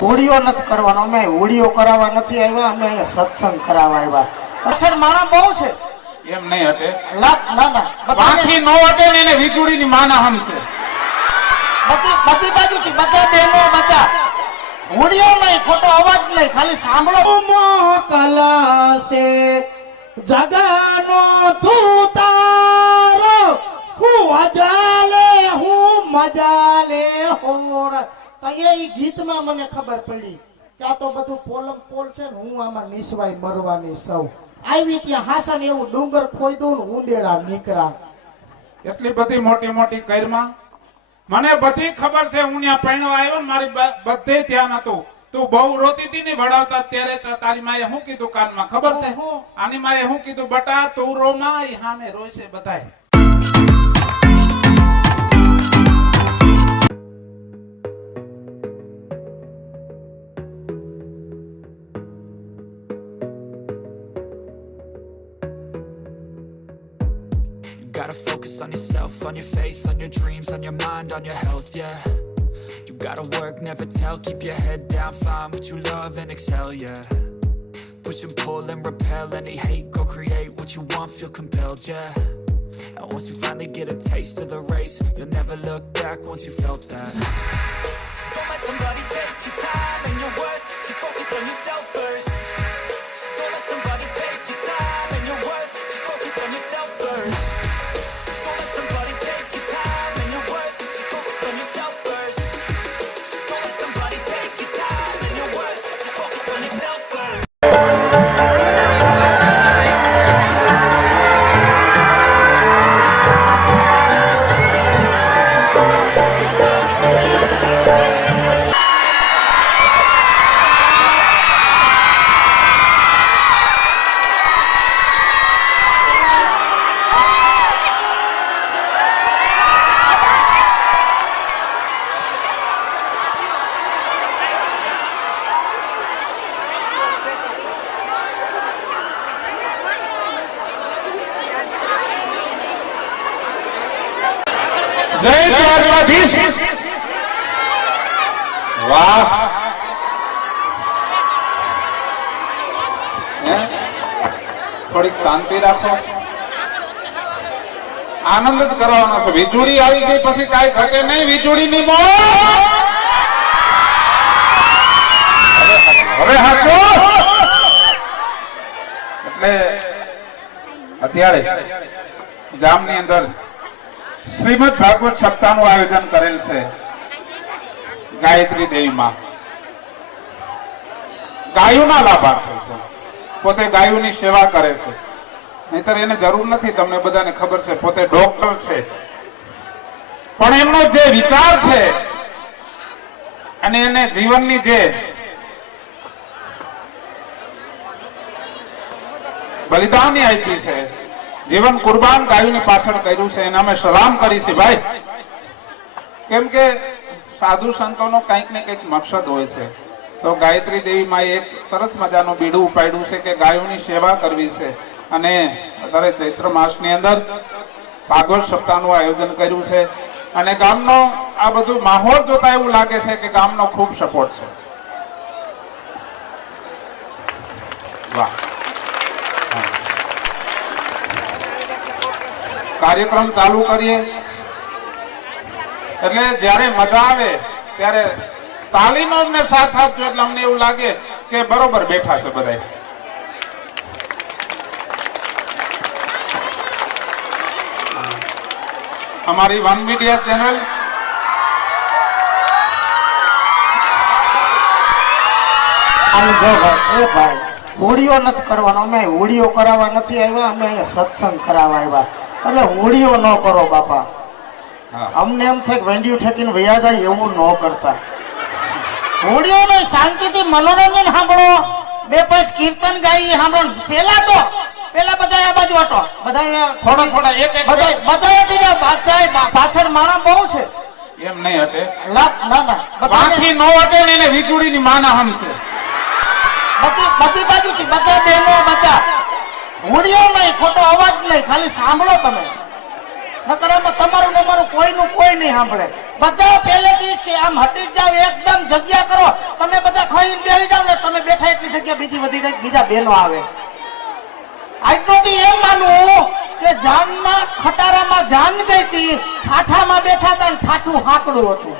હોડીઓ નથી કરવાનો, અમે હોડીઓ કરાવવા નથી આવ્યા, અમે અહીંયા સત્સંગ કરાવવા આવ્યા. પાછળ માણસ બહુ છે. એમ નહીં હટે. ના વાંથી નો હટે ને એને વીજળીની માના હમશે. બધી બાજુથી બધા બહેનો બધા હોડીઓ નહીં, ખોટો અવાજ નહીં, ખાલી સાંભળો. મોકલા છે જગનો ધૂતારો, હું અજાલે હું મજાલે હોર. તો એ ગીતમાં મને ખબર પડી કે આ તો બધું પોલમ પોલ છે ને, હું આમાં નિસવાઈ મરવાની સૌ. આવી ત્યાં હાસણ એવું ડુંગર ખોઈ દઉં ને ઉંદેડા નીકળા. એટલી બધી મોટી મોટી કઈરમાં મને બધી ખબર છે. હું ત્યાં પૈણવા આવ્યો ને મારી બધે ધ્યાન હતું. તું બહુ રોતી હતી ને વડાવતા ત્યારે તારી માએ શું કીધું કાનમાં ખબર છે? આની માએ શું કીધું? બટા તું રોમાં હામે રોશે બધાય. Gotta focus on yourself, on your faith, on your dreams, on your mind, on your health, yeah. You gotta work, never tell, keep your head down, find what you love and excel, yeah. Push and pull and repel any hate, go create what you want, feel compelled, yeah. And once you finally get a taste of the race, you'll never look back once you felt that. Don't let somebody take your time and your worth, just focus on yourself first. Don't let somebody take your time and your worth, just focus on yourself first. જય દ્વારકાધીશ. વાહ, થોડીક શાંતિ રાખો. આનંદ જ કરવાનો છે. વીજળી આવી ગઈ પછી કાંઈ ઘટે નહીં. વીજળીની મોત હવે હાચો. એટલે અત્યારે ગામની અંદર શ્રીમદ ભાગવત સપ્તાહનું આયોજન કરેલ છે. ગાયત્રી દેવીમાં ગાયોના લાભાર્થી છે. પોતે ગાયોની સેવા કરે છે. નહીતર એને જરૂર નથી. તમને બધાને ખબર છે. પોતે ડોક્ટર છે. પણ એમનો જે વિચાર છે અને એને જીવનની જે બલિદાની આપી છે, જીવન કુરબાન ગાયોની પાછળ કર્યું છે, એને અમે સલામ કરી છે ભાઈ. કેમ કે સાધુ સંતોનો કંઈક ને કંઈક મકસદ હોય છે. તો ગાયત્રી દેવીમાં એક સરસ મજાનું બીડું ઉપાડ્યું છે કે ગાયોની સેવા કરવી છે. અને અત્યારે ચૈત્ર માસની અંદર ભાગવત સપ્તાહનું આયોજન કર્યું છે. અને ગામનો આ બધું માહોલ જોતા એવું લાગે છે કે ગામનો ખૂબ સપોર્ટ છે. વાહ. કાર્યક્રમ ચાલુ કરીએ એટલે જ્યારે મજા આવે ત્યારે તાલીનો અમને સાથ આપજો. એટલે અમને એવું લાગે કે બરોબર બેઠા છે બધા. અમારી વન મીડિયા ચેનલ ભાઈ હોડીઓ નથી કરવાનો, અમે હોડીઓ કરાવવા નથી આવ્યા, અમે અહીંયા સત્સંગ કરાવવા આવ્યા. એટલે હોડીઓ ન કરો બાપા. અમને એમ થાય વેંડિયું ઠેકીને વયા જાય એવું ન કરતા. હોડીઓ નહીં, શાંતિથી મનોરંજન સાંભળો. 2-5 કીર્તન ગાઈ સાંભળો. પેલા બધા આ બાજુ હટો. બધા થોડા બધા પાછળ માણસ બહુ છે. એમ નહીં હટે. ના વાંથી નો હટે ને એને વીજળીની માના હમશે. બધી બાજુથી બધા બહેનો બધા હોડીઓ નહીં, ખોટો અવાજ નહીં, ખાલી સાંભળો તમે. નકર આમાં તમારું ને અમારું કોઈનું કોઈ નહીં સાંભળે. બધા પહેલેથી જ છે, આમ હટી જ જાવ, એકદમ જગ્યા કરો. તમે બધા ખાઈને બેસી જાવ ને, તમે બેઠા એટલી જગ્યા બીજી વધી જાય, બીજા બહેનો આવે. આટલું એમ માનવું કે જાનમાં ખટારામાં જાન ગઈ હતી, ઠાઠામાં બેઠા હતા ને ઠાઠું હાકડું હતું.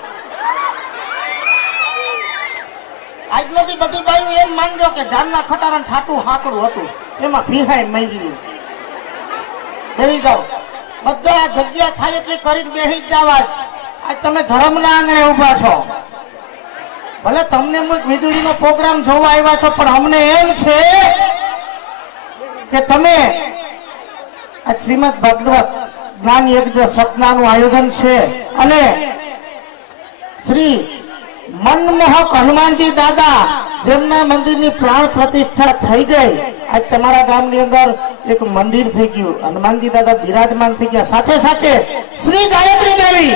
આટલું બધી બાયું એમ માનજો કે જાનના ખટારા ઠાઠું હાકડું હતું, એમાં ભીહાઈ મરી. બેસી જાઓ, બધા જગ્યા થાય એટલી કરીને બેસી જ જવા. આજ તમે ધર્મના આંગણે ઉભા છો, ભલે તમને વીજળીનો પ્રોગ્રામ જોવા આવ્યા છો, પણ અમને એમ છે કે તમે આ શ્રીમદ ભાગવત જ્ઞાન યજ્ઞ સપનાનું આયોજન છે અને શ્રી મનમોહક હનુમાનજી દાદા જેમના મંદિરની પ્રાણ પ્રતિષ્ઠા થઈ ગઈ. આજ તમારા ગામની અંદર એક મંદિર થઈ ગયું, હનુમાનજી દાદા બિરાજમાન થઈ ગયા. સાથે સાથે શ્રી ગાયત્રી દેવી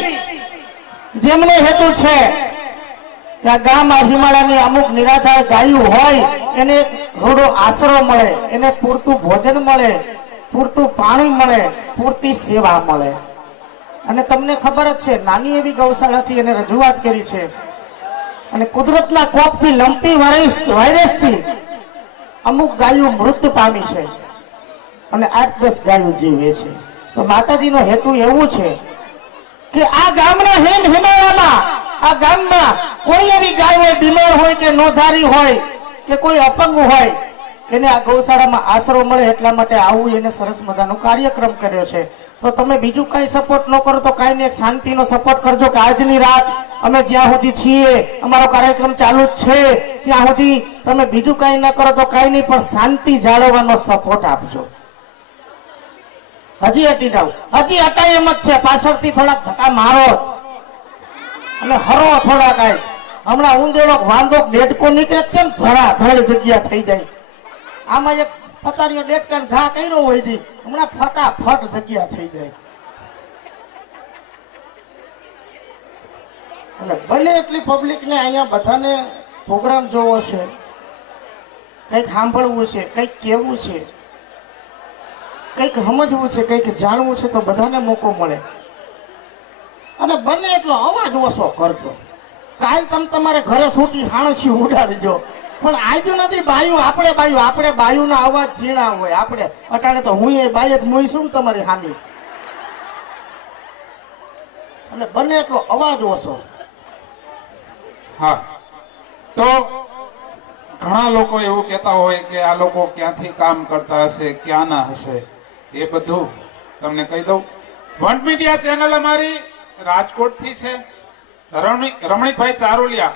જેમને હેતુ છે કે આ ગામ હિમાલયની અમુક નિરાધાર ગાયું હોય એને એક રોડો આશરો મળે, એને પૂરતું ભોજન મળે, પૂરતું પાણી મળે, પૂરતી સેવા મળે. અને તમને ખબર જ છે, નાની એવી ગૌશાળાથી એને રજૂઆત કરી છે અને કુદરતના કોપથી લંપી વાયરસથી અમુક ગાયો મૃત્યુ પામી છે અને 8-10 ગાયો જીવે છે. તો માતાજીનો હેતુ એવું છે કે આ ગામના હિમાલયમાં આ ગામમાં કોઈ એવી ગાય હોય, બીમાર હોય કે નોંધારી હોય કે કોઈ અપંગ હોય, એને આ ગૌશાળામાં આશરો મળે. એટલા માટે આવું એને સરસ મજાનો કાર્યક્રમ કર્યો છે. તો તમે બીજું કઈ સપોર્ટ ન કરો તો કાંઈ નહીં, એક શાંતિનો સપોર્ટ કરજો કે આજની રાત અમે જ્યાં સુધી છીએ, અમારો કાર્યક્રમ ચાલુ જ છે, ત્યાં સુધી તમે બીજું કઈ ન કરો તો કાંઈ નહીં, પણ શાંતિ જાળવવાનો સપોર્ટ આપજો. હજી હટી જાવ, હજી હટાય એમ જ છે, પાછળથી થોડાક ધક્કા મારો અને હરો થોડા કાંઈ. હમણાં ઊંધેડો વાંધો ડેડકો નીકળે કેમ ધડાધડ જગ્યા થઈ જાય. આમાં એક પતારીઓ ડેડકાને ઘા કર્યો હોય છે, હમણાં ફટાફટ જગ્યા થઈ જાય. એટલે બને એટલી પબ્લિકને અહીંયા બધાને પ્રોગ્રામ જોવો છે, કંઈક સાંભળવું છે, કંઈક કહેવું છે, કંઈક સમજવું છે, કંઈક જાણવું છે, તો બધાને મોકો મળે. અને બને એટલો અવાજ ઓછો કરજો. કાલ તમે તમારે ઘરે છૂટી હાણસી ઉડાડજો, પણ આજુ નથી બાયું. આપણે બાયુના અવાજ ઝીણા હોય. આપણે અટાણે તો હું એ બાય જ મુઈ છું તમારી હામી. એટલે બને એટલો અવાજ ઓછો. હા, તો ઘણા લોકો એવું કહેતા હોય કે આ લોકો ક્યાંથી કામ કરતા હશે, ક્યાંના હશે. એ બધું તમને કહી દઉં. વન મીડિયા ચેનલ અમારી રાજકોટથી છે. રમણીકભાઈ ચારોલિયા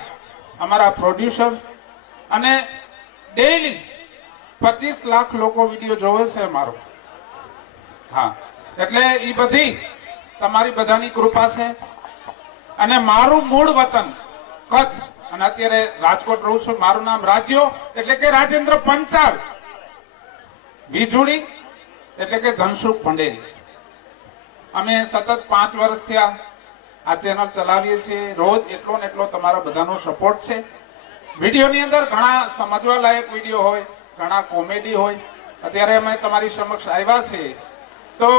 અમારા પ્રોડ્યુસર, અને ડેઈલી 25 લાખ લોકો વિડીયો જોવે છે અમારો. હા, એટલે એ બધી તમારી બધાની કૃપા છે. અને મારું મૂળ વતન કચ્છ, અને અત્યારે રાજકોટ રહું છું. મારું નામ રાજ્યો એટલે કે રાજેન્દ્ર પંચાલ, વીજુડી એટલે કે ધનસુખ ભંડેરી. અમે સતત 5 વર્ષથી આ ચેનલ ચલાવીએ છીએ. રોજ એટલો ને એટલો તમારા બધાનો સપોર્ટ છે. વિડીયોની અંદર ઘણા સમજવા લાયક વિડીયો હોય, ઘણા કોમેડી હોય. અત્યારે અમે તમારી સમક્ષ આવ્યા છીએ તો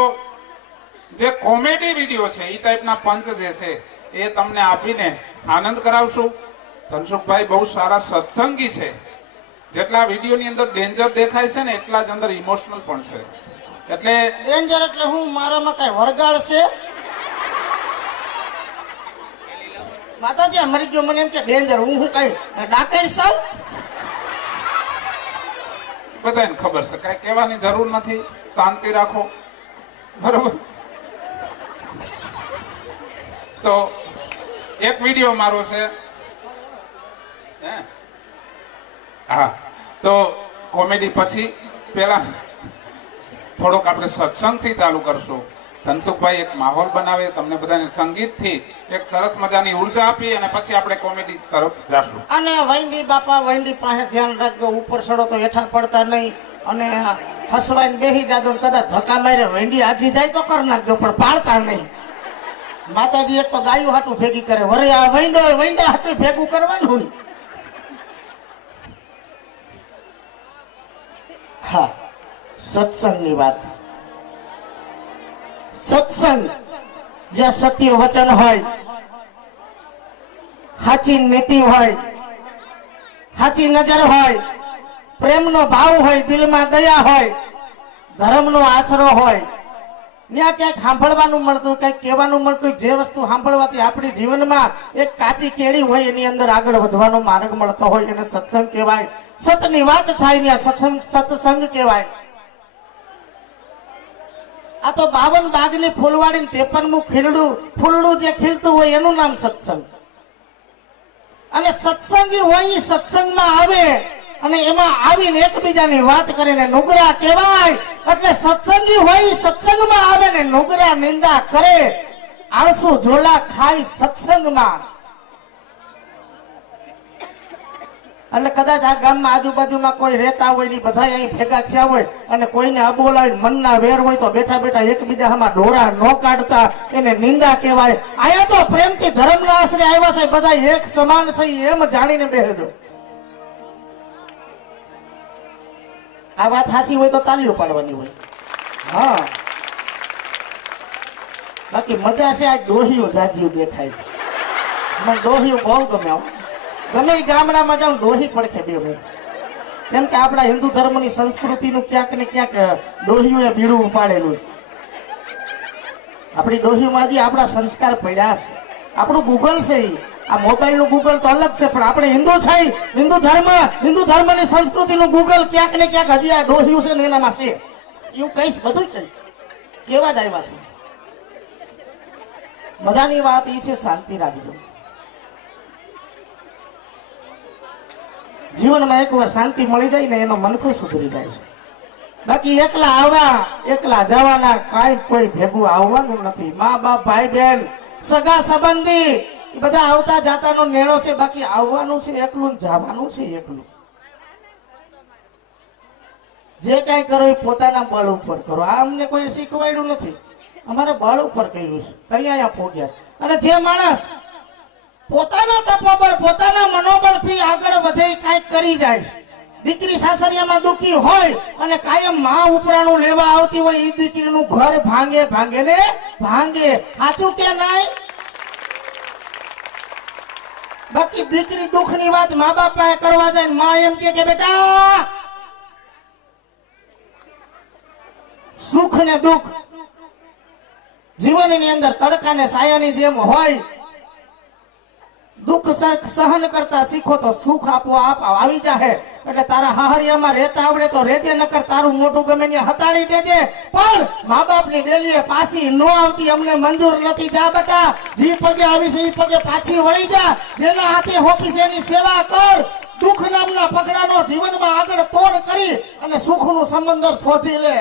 જે કોમેડી વિડીયો છે એ ટાઈપના પંચ જે છે એ તમને આપીને આનંદ કરાવશું. ધનસુખભાઈ બહુ સારા સત્સંગી છે. જેટલા વિડીયોની અંદર ડેન્જર દેખાય છે ને એટલા જ અંદર ઇમોશનલ પણ છે. એટલે ડેન્જર એટલે હું મારામાં કઈ વરગાળ છે? માતાજી મરી ગયો મને એમ કે ડેન્જર, હું કઈ ડાકર સાવ? બધાને ખબર છે, કઈ કહેવાની જરૂર નથી. શાંતિ રાખો, બરોબર? તો એક વિડીયો મારો છે. હા, તો કોમેડી પછી પેલા થોડોક આપણે સત્સંગથી ચાલુ કરશું. ધનસુખભાઈ એક માહોલ બનાવે, તમને બધાને સંગીતથી એક સરસ મજાની ઉર્જા આપી અને પછી આપણે કોમેડી તરફ જાશું. અને વૈંડી બાપા વૈંડી પાસે ધ્યાન રાખજો, ઉપર ચડો તો હેઠા પડતા નહીં. અને હસવાઈને બેસી જાજો, કદાચ ધક્કા મારે વૈંડી આજી જાય તો કરી નાખજો, પણ પાડતા નહીં. માતાજી એક તો ગાયું હાટું ભેગી કરે, વરે આ વૈંડા હાટું ભેગું કરવાનું. હા, સત્સંગની વાત. સત્સંગ જ્યાં સત્ય વચન હોય સાચી નીતિ હોય, સાચી નજર હોય, પ્રેમનો ભાવ હોય, દિલમાં દયા હોય, ધર્મનો આશરો હોય, ત્યાં ક્યાંક સાંભળવાનું મળતું, કંઈક કહેવાનું મળતું, જે વસ્તુ સાંભળવાથી આપણી જીવનમાં એક કાચી કેળી હોય એની અંદર આગળ વધવાનો માર્ગ મળતો હોય એને સત્સંગ કહેવાય. સતની વાત થાય ને સત્સંગ કહેવાય. આ તો 52 બાગની ફૂલવાડી 53મું ફૂલડું જે ખીલતું હોય એનું નામ સત્સંગ. અને સત્સંગી હોય એ સત્સંગમાં આવે અને એમાં આવીને એકબીજાની વાત કરીને નુગરા કહેવાય. એટલે સત્સંગી હોય સત્સંગમાં આવે ને નુગરા નિંદા કરે, આળસુ ઝોલા ખાય સત્સંગમાં. એટલે કદાચ આ ગામમાં આજુબાજુમાં કોઈ રહેતા હોય ને બધા અહીં ભેગા થયા હોય અને કોઈને અબોલાવી મનના વેર હોય તો બેઠા બેઠા એકબીજા આમાં ડોરા ન કાઢતા એને નિંદા કહેવાય. આયા તો પ્રેમથી ધર્મના આશરે આવ્યા છે, બધા એક સમાન છે એમ જાણીને બેહજો. આ વાત હાસી હોય તો તાલીઓ પાડવાની હોય. હા, બાકી મજા છે આ ડોહીઓ જાજ્યું દેખાય છે. મને ડોહીઓ બહુ ગમે. ગમે એ ગામડામાં જાઉં ડોહી પડખે બેહું. કેમ કે આપણા હિન્દુ ધર્મની સંસ્કૃતિનું ક્યાંક ને ક્યાંક ડોહીઓએ બીડું ઉપાડેલું છે. આપણી ડોહીમાં હજી આપણા સંસ્કાર પડ્યા છે. આપણું ગૂગલ છે, આ મોબાઈલનું ગૂગલ તો અલગ છે, પણ આપણે હિન્દુ છે, હિન્દુ ધર્મની સંસ્કૃતિનું ગૂગલ ક્યાંક ને ક્યાંક હજી આ ડોહ્યું છે ને એનામાં છે. એવું કહીશ, બધું કહીશ. કેવા જ આવ્યા છે. મજાની વાત એ છે શાંતિ રાખજો. જીવનમાં એકવાર શાંતિ મળી જાય ને એનો મનખો સુધરી જાય છે. બાકી એકલા આવવા એકલા જવાના કાંઈ કોઈ ભેગું આવવાનું નથી. મા બાપ, ભાઈ બહેન, સગા સંબંધી બધા આવતા જાતાનો નેળો છે. બાકી આવવાનું છે એકલું, જવાનું છે એકલું. જે કઈ કરો એ પોતાના બળ ઉપર કરો. આ અમને કોઈ શીખવાડ્યું નથી, અમારે બળ ઉપર કર્યું છે. અહીંયા પહોંચ્યા. અને જે માણસ પોતાના તપોબળ, પોતાના મનોબળથી આગળ વધે, કાંઈક કરી જાય. દીકરી સાસરિયામાં દુખી હોય અને કાયમ માં ઉપરાણું લેવા આવતી હોય, એ દીકરીનું ઘર ભાંગે ને ભાંગે. સાચું કે નાય? બાકી દીકરી દુઃખની વાત મા બાપ પાસે કરવા જાય, માં એમ કે બેટા સુખ ને દુઃખ જીવનની અંદર તડકા ને સાયાની જેમ હોય. દુઃખ સહન કરતા શીખો તો સુખ આપોઆપ આવી જાય. એટલે તારા હાહરિયામાં રહેતા આવડે તો રહેજે, નકર તારું મોટું ગમે ને હતાડી દેજે. પણ મા બાપ ની ડેલીએ પાછી ન આવતી અમને મંજૂર નથી. જા બેટા, જી પગે આવી છે એ પગે પાછી વળી જા. જેના હાથે હોપી છે એની સેવા કર. દુઃખ નામના પગડાનો જીવનમાં આગળ તોડ કરી અને સુખનું સમંદર શોધી લે.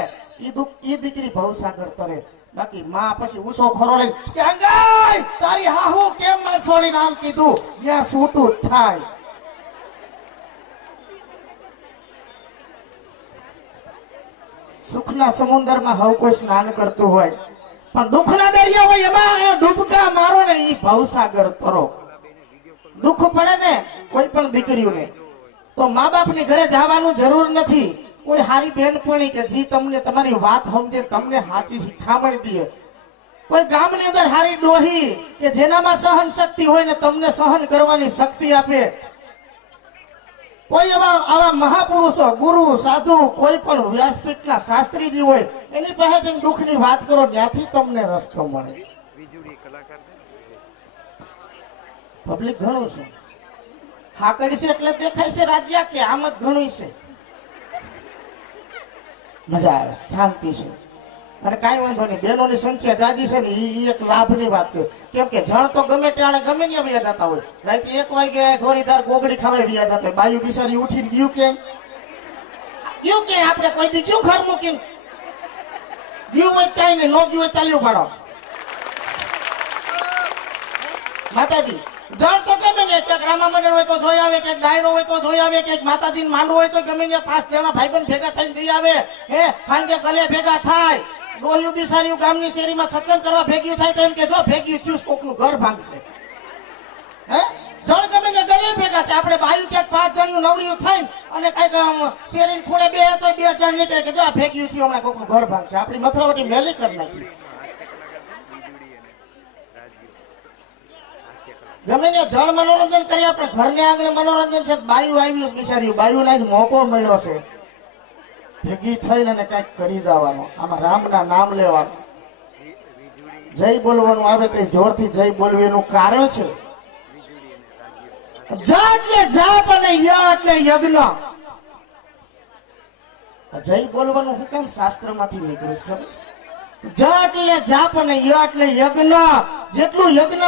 એ દીકરી ભવસાગર તરે. બાકી માં પછી ઉસો ખરો લઈને કે અંગાઈ તારી હાહુ કેમ માં છોડીને આમ કીધું, ત્યાં છૂટું જ થાય. સુખના સમુદ્રમાં હવ કોઈ સ્નાન કરતું હોય, પણ દુઃખના દરિયા હોય એમાં ડૂબકા મારો ને એ ભવસાગર તરો. દુઃખ પડે ને કોઈ પણ દીકરીઓને તો મા બાપની ઘરે જવાનું જરૂર નથી. કોઈ હારી બેનપણી કે જી તમને તમારી વાત સમજે, તમને સાચી શિખામણ દે. કોઈ ગામની અંદર હારી ડોહી કે જેનામાં સહન શક્તિ હોય ને તમને સહન કરવાની શક્તિ આપે. કોઈ આવા મહાપુરુષો, ગુરુ, સાધુ, કોઈ પણ વ્યાસપીઠના શાસ્ત્રીજી હોય એની પાસે જઈને દુઃખની વાત કરો, ત્યાંથી તમને રસ્તો મળે. પબ્લિક ઘણું છે, હાકડી છે એટલે દેખાય છે રાજ્યા કે આમ જ ઘણું છે. મજા આવે, શાંતિ છે. અને કાંઈ વાંધો નહીં, બહેનોની સંખ્યા જાજી છે ને એ એક લાભની વાત છે. કેમ કે જણ તો ગમે ત્યારે ગમે ને વ્યા જતા હોય. રાતે 1 વાગે થોડીદાર ગોગડી ખાવા વ્યા જતા હોય. બાયું બિચારી ઉઠીને ગયું કે આપણે કોઈ દી ગયું ઘર મૂકીને ગયું હોય કઈ નહીં, નો ગયું હોય તાલ્યું પાડો. માતાજી જણ તો ગમે ને, ક્યાંક રામા મંડળ હોય તો જોઈ આવે, ક્યાંક ડાયરો હોય તો જોઈ આવે, ક્યાંક માતાજીને માંડવો હોય તો ગમે ને 5 જણા ભાઈબંધ ભેગા થઈને જઈ આવે. હે સાંજે ગલે ભેગા થાય. ડોહ્યું બિસાર્યું ગામની શેરીમાં સત્સંગ કરવા ભેગ્યું થાય તો એમ કે જો ભેગ્યું થયું કોકનું ઘર ભાંગશે. હે જણ ગમે ને ગલે ભેગા થાય. આપણે બાયું ક્યાંક 5 જણનું નવરીયું થાય અને કઈક શેરી ખૂણે બે તો 2 જણ નીકળે કે જો આ ભેગ્યું થયું હમણાં કોકનું ઘર ભાંગશે. આપણી મથરાવટી મેલી કરી નાખી. ગમે ને જળ મનોરંજન કરીએ આપણે ઘરને આંગણે મનોરંજન છે. બાયું આવી બિચારી બાયુને આજ મોકો મળ્યો છે ભેગી થઈને અને કઈક કરી દેવાનો. આમાં રામના નામ લેવાનું, જય બોલવાનું આવે તો જોરથી જય બોલવું એનું કારણ છે. જા એટલે જાપ અને ય એટલે યજ્ઞ. જય બોલવાનું હું કેમ શાસ્ત્રમાંથી નીકળ્યું છે ખબર? જ એટલે જાપ અને ય એટલે યજ્ઞ. જેટલું યજ્ઞ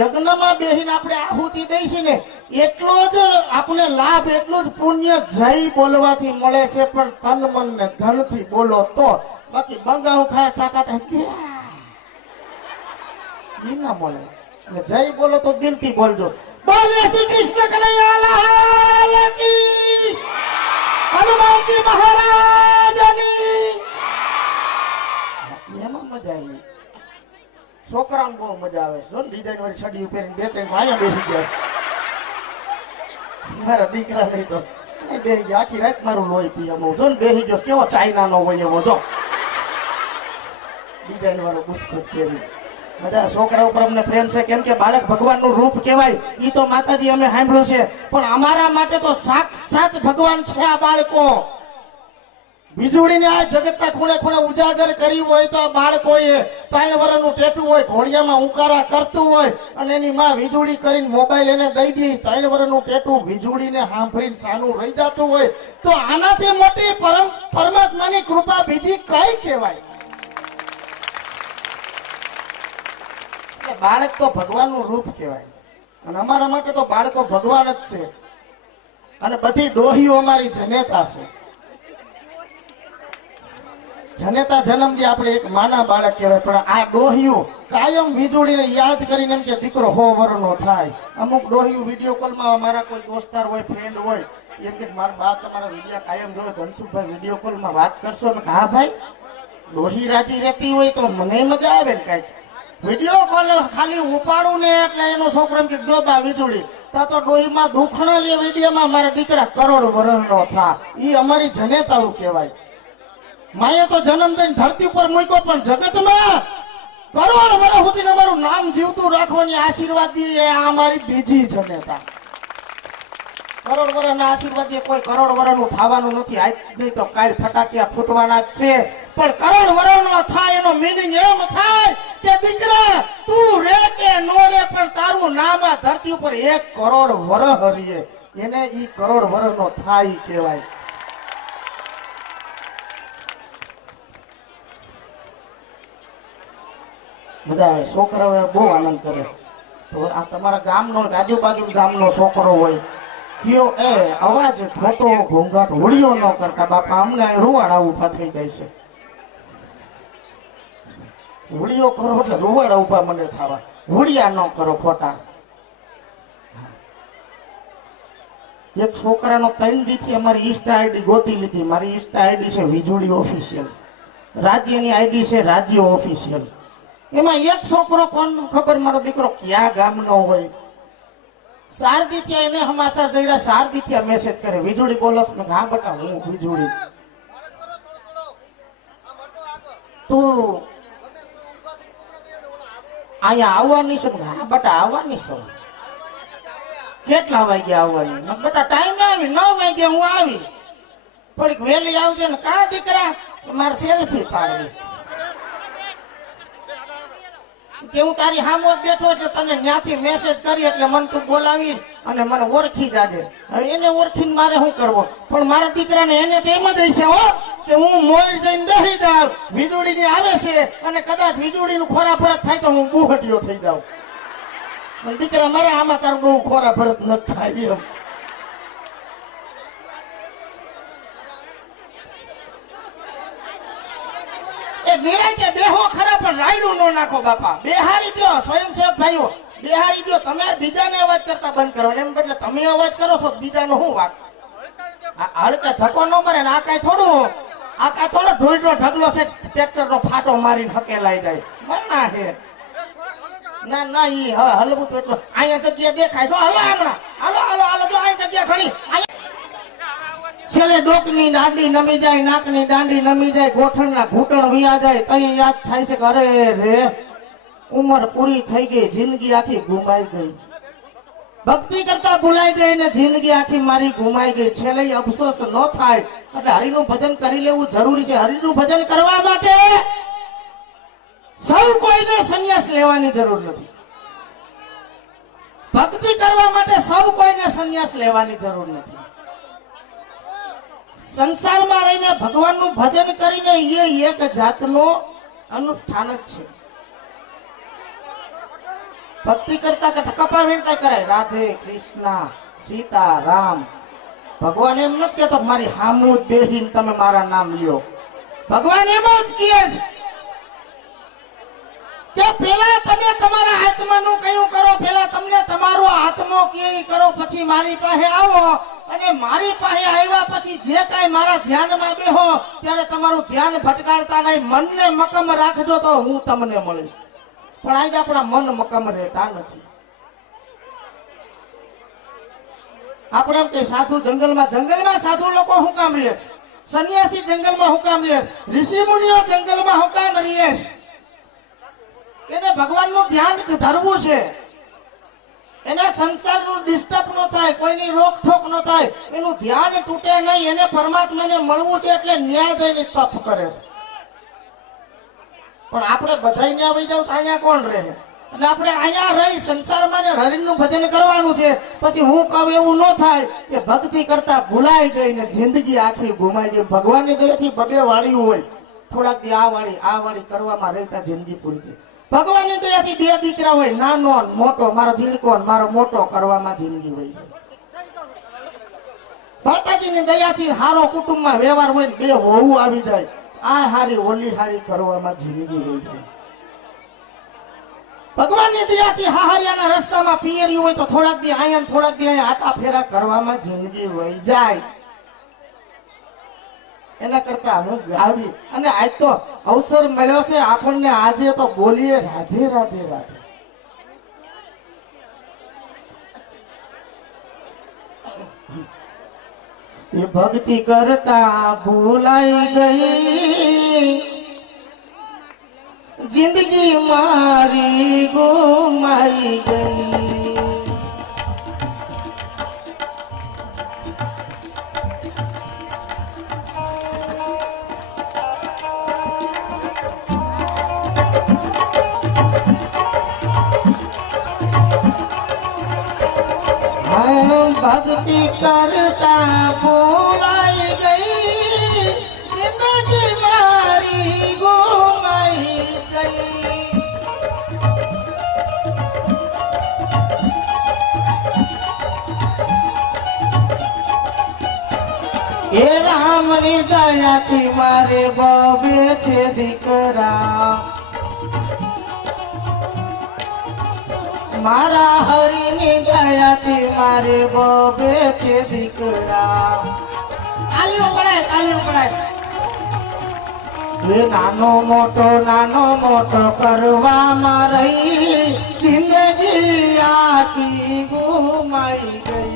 યજ્ઞમાં બેહીને આપણે આહુતિ દઈશું ને એટલો જ આપણે લાભ, એટલું જ પુણ્ય જય બોલવાથી મળે છે. પણ તન મન ને ધન થી બોલો તો, બાકી બંગાઉ ખાય તાકાત ના મળે. એટલે જય બોલો તો દિલથી બોલજો. બોલે શ્રી કૃષ્ણ કનૈયા લાલ કી, હનુમાનજી મહારાજની. એમાં મજા આવી. છોકરાને બહુ મજા આવે છે. ડિઝાઇન વાળી સાડી પહેરીને બે ત્રણ માયા બેસી ગયા. મારા દીકરા નહીં તો બે આખી રાત મારું લોહી પી એમ જો ને બેસી ગયો. કેવો ચાઇના નો હોય એવો જો ડિઝાઇન વાળો બુસ્કટ પહેરી. બધા છોકરા ઉપર અમને પ્રેમ છે, કેમ કે બાળક ભગવાનનું રૂપ કહેવાય. એ તો માતાજી અમે સાંભળ્યું છે, પણ અમારા માટે તો સાક્ષાત ભગવાન છે આ બાળકો. વીજળીને આ જગતના ખૂણે ખૂણે ઉજાગર કરી હોય તો આ બાળકોએ 3 વર્ષનું ટેટું હોય, ઘોડિયામાં ઉકારા કરતું હોય અને એની માં વીજળી કરીને મોબાઈલ એને દઈ દી. 3 વર્ષનું ટેટું વીજળીને સાંભળીને સાનું રહી જતું હોય તો આનાથી મોટી પરમાત્માની કૃપા બીજી કઈ કહેવાય? બાળક તો ભગવાનનું રૂપ કહેવાય અને અમારા માટે તો બાળકો ભગવાન જ છે. અને બધી ડોહીઓ અમારી જનેતા છે. જનેતા જન્મથી આપણે એક માના બાળક કહેવાય, પણ આ ડોહિયું કાયમ વીજળીને યાદ કરીને એમ કે દીકરો 100 વર્ષનો થાય. અમુક ડોહિયું વિડીયો કોલમાં મારા કોઈ દોસ્તાર હોય, ફ્રેન્ડ હોય, એમ કે મારા બા તમારા વિડીયો કાયમ જોવે, ધનસુખભાઈ વિડીયો કોલમાં વાત કરશો. હા ભાઈ, ડોહી રાજી રહેતી હોય તો મને મજા આવે ને. કઈક વિડીયો કોલ ખાલી ઉપાડું ને એટલે એનો છોકરો એમ કે જો બા વીજળી તો ડોહીમાં દુખણો લે વિડીયોમાં મારા દીકરા કરોડ વર્ષનો થા. ઈ અમારી જનેતાઓ કહેવાય. માએ તો જન્મ દઈને ધરતી ઉપર મૂક્યો, પણ જગતમાં કરોડ વર્ષ સુધી અમારું નામ જીવતું રાખવાની આશીર્વાદ દે આ અમારી બીજી જનેતા. કરોડ વર્ષના આશીર્વાદ દે. કોઈ કરોડ વર્ષનું થવાનું નથી. આજ નહીં તો કાલ ફટાકિયા ફૂટવાના જ છે, પણ કરોડ વર્ષનો થાય એનો મિનિંગ એમ થાય કે દીકરા તું રે કે નો રે, પણ તારું નામ આ ધરતી ઉપર 1 કરોડ વર્ષ હરીએ. એને ઈ કરોડ વર્ષનો થાય કહેવાય. બધા આવે છોકરાઓ બહુ આનંદ કરે. તો આ તમારા ગામનો આજુબાજુ ગામનો છોકરો હોય કયો એ અવાજ ખોટો ઘોંઘાટ હોળીઓ ન કરતા બાપા, અમને રૂવાડા ઉભા થઈ જાય છે. હોળીઓ કરો એટલે રૂવાડા ઉભા મને થવા. હોળિયા ન કરો ખોટા. એક છોકરાનો 3 દીથી અમારી ઇન્સ્ટા આઈડી ગોતી લીધી. મારી ઇન્સ્ટા આઈડી છે વીજળી ઓફિશિયલ, રાજ્યની આઈડી છે રાજ્ય ઓફિશિયલ. એમાં એક છોકરો કોણ ખબર, મારો દીકરો ક્યાં ગામનો હોય, શારદીથી એને સમાચાર જોડ્યા, શારદીથી મેસેજ કરે વીજળી બોલસ. મેં હા બેટા હું વીજળી, તું અહીંયા આવવાની છે? હા બેટા આવવાની છે. કેટલા વાગ્યા આવવાની? બેટા ટાઈમ આવી 9 વાગ્યા હું આવી. થોડીક વહેલી આવજે ને. કા દીકરા મારે સેલ્ફી પાડવીશ કે હું તારી સામો બેઠો એટલે તને ત્યાંથી મેસેજ કરી એટલે મને તું બોલાવી અને મને ઓળખી જાજે. હવે એને ઓળખીને મારે શું કરવો? પણ મારા દીકરાને એને તો એમ જ હશે હો કે હું મોર જઈને બેસી જાઉં, વીજળીની આવે છે અને કદાચ વીજળીનું ખોરા ભરત થાય તો હું બુહટીયો થઈ જાઉં. પણ દીકરા મારે આમાં તારું બહુ ખોરા ભરત નથી થાય એમ. નિરાંતે બેહો ખરા, પણ રાયડું નો નાખો બાપા. બેહારી દો સ્વયંસેવક ભાઈઓ, બેહારી દો. તમે બીજાને અવાજ કરતા બંધ કરો, એમ બદલે તમે અવાજ કરો છો બીજાનો શું વાત? હળકે ધક્કો ન મારે ને. આ કાંઈ થોડો ઢોલનો ઢગલો છે ટ્રેક્ટર નો ફાટો મારીને હકેલાઈ જાય. મરના છે ના ના. ઈ હલવું તો એટલું અહીંયા જગ્યા દેખાય છો. હલો હમણાં હાલો હાલો હાલો. જો અહીં જગ્યા ઘણી. છેલ્લે ડોકની દાંડી નમી જાય, નાકની દાંડી નમી જાય, ગોઠણના ઘૂંટણ વિયા જાય, તઈ યાદ થાય છે કે અરે રે ઉંમર પૂરી થઈ ગઈ, જિંદગી આખી ગુમાઈ ગઈ, ભક્તિ કરતા ભૂલાઈ ગઈ ને જિંદગી આખી મારી ગુમાઈ ગઈ. છેલ્લે અફસોસ ન થાય એટલે હરિનું ભજન કરી લેવું જરૂરી છે. હરિનું ભજન કરવા માટે સૌ કોઈને સંન્યાસ લેવાની જરૂર નથી. ભક્તિ કરવા માટે સૌ કોઈને સંન્યાસ લેવાની જરૂર નથી. સંસારમાં રહીને ભગવાનનું ભજન કરીને એ એક જાતનો અનુષ્ઠાન જ છે. ભક્તિ કરતા કરતા કપા વીણતા કરાય, રાધે કૃષ્ણ સીતા રામ. ભગવાન એમ નથી કહેતો મારી હામું બેહીને તમે મારા નામ લ્યો. ભગવાન એમ જ કહે છે કે પેલા તમે તમારા આત્માનું કયું કરો, પેલા તમને તમારો આત્મો કે કરો, પછી મારી પાસે આવો. અને મારી પાસે આવ્યા પછી જે કાંઈ મારા ધ્યાનમાં બેહો ત્યારે તમારું ધ્યાન ભટકાડતા નહીં, મનને મકમ રાખજો તો હું તમને મળીશ. પણ આજે આપણા મન મકમ રહેતા નથી. આપણે એમ કે સાધુ જંગલમાં સાધુ લોકો શું કામ રહે છે? સંન્યાસી જંગલમાં શું કામ રહે છે? ઋષિ મુનિઓ જંગલમાં શું કામ રહે છે? એને ભગવાનનું ધ્યાન ધરવું છે. એને સંસારનું ડિસ્ટર્બ ન થાય, કોઈની રોકઠોક ન થાય, એનું ધ્યાન તૂટે નહીં. એને પરમાત્માને મળવું છે એટલે ન્યાયની તપ કરે છે. પણ આપણે બધાને આવી જાવ તો અહીંયા કોણ રહે? એટલે આપણે અહીંયા રહી સંસારમાં હરિનું ભજન કરવાનું છે. પછી હું કહું એવું ન થાય કે ભક્તિ કરતા ભૂલાઈ ગઈ ને જિંદગી આખી ગુમાઈ ગઈ. ભગવાનની દયાથી બબે વાળી હોય, થોડાક દી આ વાળી કરવામાં રહેતા જિંદગી પૂરી થઈ. ભગવાનની દયાથી બે દીકરા હોય, નાનો મોટો, મારો ઝીણકો મારો મોટો કરવામાં જિંદગી વહી ગઈ. માતાજીની દયાથી હારો કુટુંબમાં વ્યવહાર હોય ને બે વહુ આવી જાય, આ હારી ઓલી હારી કરવામાં જિંદગી વહી ગઈ. ભગવાનની દયાથી હાહરિયાના રસ્તામાં પિયરી હોય તો થોડાક દી અહીંયા થોડાક દી અહીંયા આટા ફેરા કરવામાં જિંદગી વહી જાય. એના કરતા હું ગાવી. અને આજ તો અવસર મળ્યો છે આપણને, આજે તો બોલીએ રાધે રાધે રાધે. એ ભક્તિ કરતા ભૂલાઈ ગઈ, જિંદગી મારી ગુમાઈ ગઈ. ભક્તિ કરતા ભૂલાઈ ગઈ, જિંદગી મારી ગુમાઈ ગઈ. એ રામની દયાથી મારે બબે છે દીકરા, મારા હરિની દયાથી મારે બબે છે દીકરા. તાલીઓ પડાય. એ નાનો મોટો કરવામાં રહી, જિંદગી આખી ગુમાઈ ગઈ.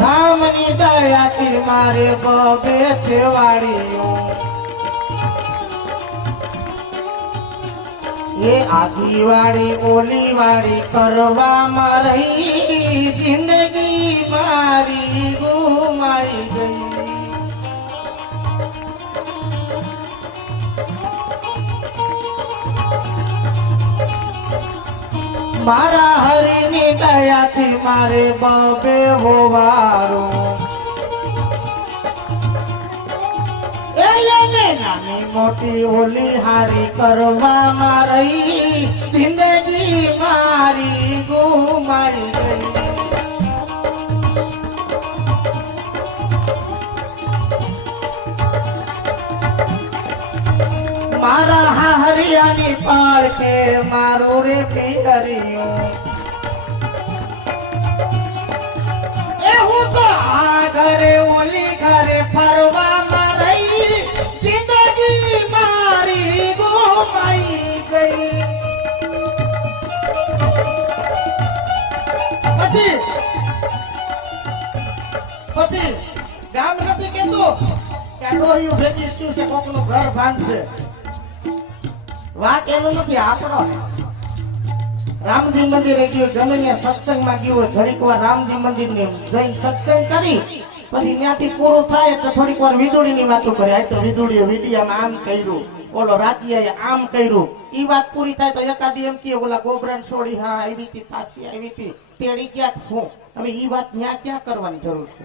રામની દયાથી મારે બબે છે વાળીઓ, એ આધી વાળી ઓલી વાળી કરવામાં રહી, જિંદગી મારી ગુમાઈ ગઈ. મારા હરિની દયાથી મારે બબે હોવારું, નાની મોટી ઓલી હારી કરવામાં રહી, જિંદગી મારી ગુમાઈ ગઈ. મારા હાહરિયાની પાળકે મારો રે પિયરિયો, એ હું તો આ ઘરે ઓલી ઘરે ફરવામાં રહી, જિંદગી મારી ગુમાઈ ગઈ. પછી ગામ નથી કેતું કે આ ડોહિયું ભેગી થયું છે કોકનું ઘર ભાંગશે. વાત એનું નથી, આપણો રામજી મંદિરે ગયો ગમે ત્યાં સત્સંગમાં ગયો હોય ઘડીક વાર રામજી મંદિર ને જઈને સત્સંગ કરી પછી ત્યાંથી પૂરું થાય એટલે થોડીક વાર વીજળીની વાતો કરે. આ તો વીજળીએ વીડિયામાં આમ કર્યું, ઓલો રાતિયાએ આમ કર્યું. ઈ વાત પૂરી થાય તો એકાદી એમ કે ઓલા ગોબરાન છોડી હા આવી હતી પાછી આવી હતી તેડી ક્યાંક હું. હવે ઈ વાત ન્યા ક્યાં કરવાની જરૂર છે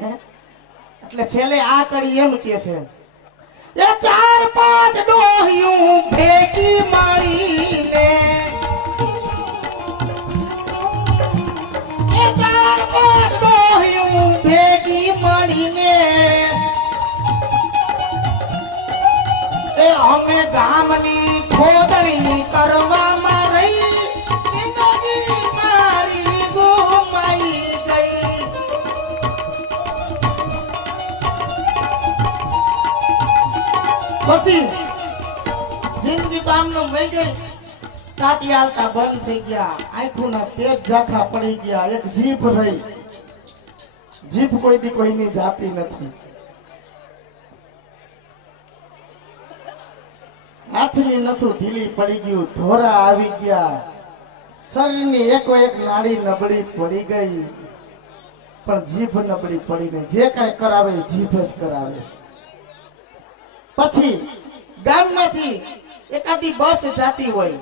હે? એટલે છેલ્લે આ કડી એમ કે છે એ 4-5 ડોહિયું ભેગી મળીને એ 4-5 ડોહિયું ભેગી મળીને એ અમે ગામની ખોદણી કરવામાં રહી જિંદગી મારી ગુમાઈ ગઈ. પછી જિંદગી તો આમનું વહી ગઈ. તાતી હાલતા બંધ થઈ ગયા, આંખોના તેજ ઝાંખા પડી ગયા. એક જીભ રહી, જીભ કોઈ દી કોઈની જાતી નથી. હાથની નસું ઢીલી પડી ગયું, ધોરા આવી ગયા, શરીરની એકો એક નાડી નબળી પડી ગઈ. પણ જીભ નબળી પડીને જે કાંઈ કરાવે એ જીભ જ કરાવે. પછી ગામમાંથી એકાદી બસ જાતી હોય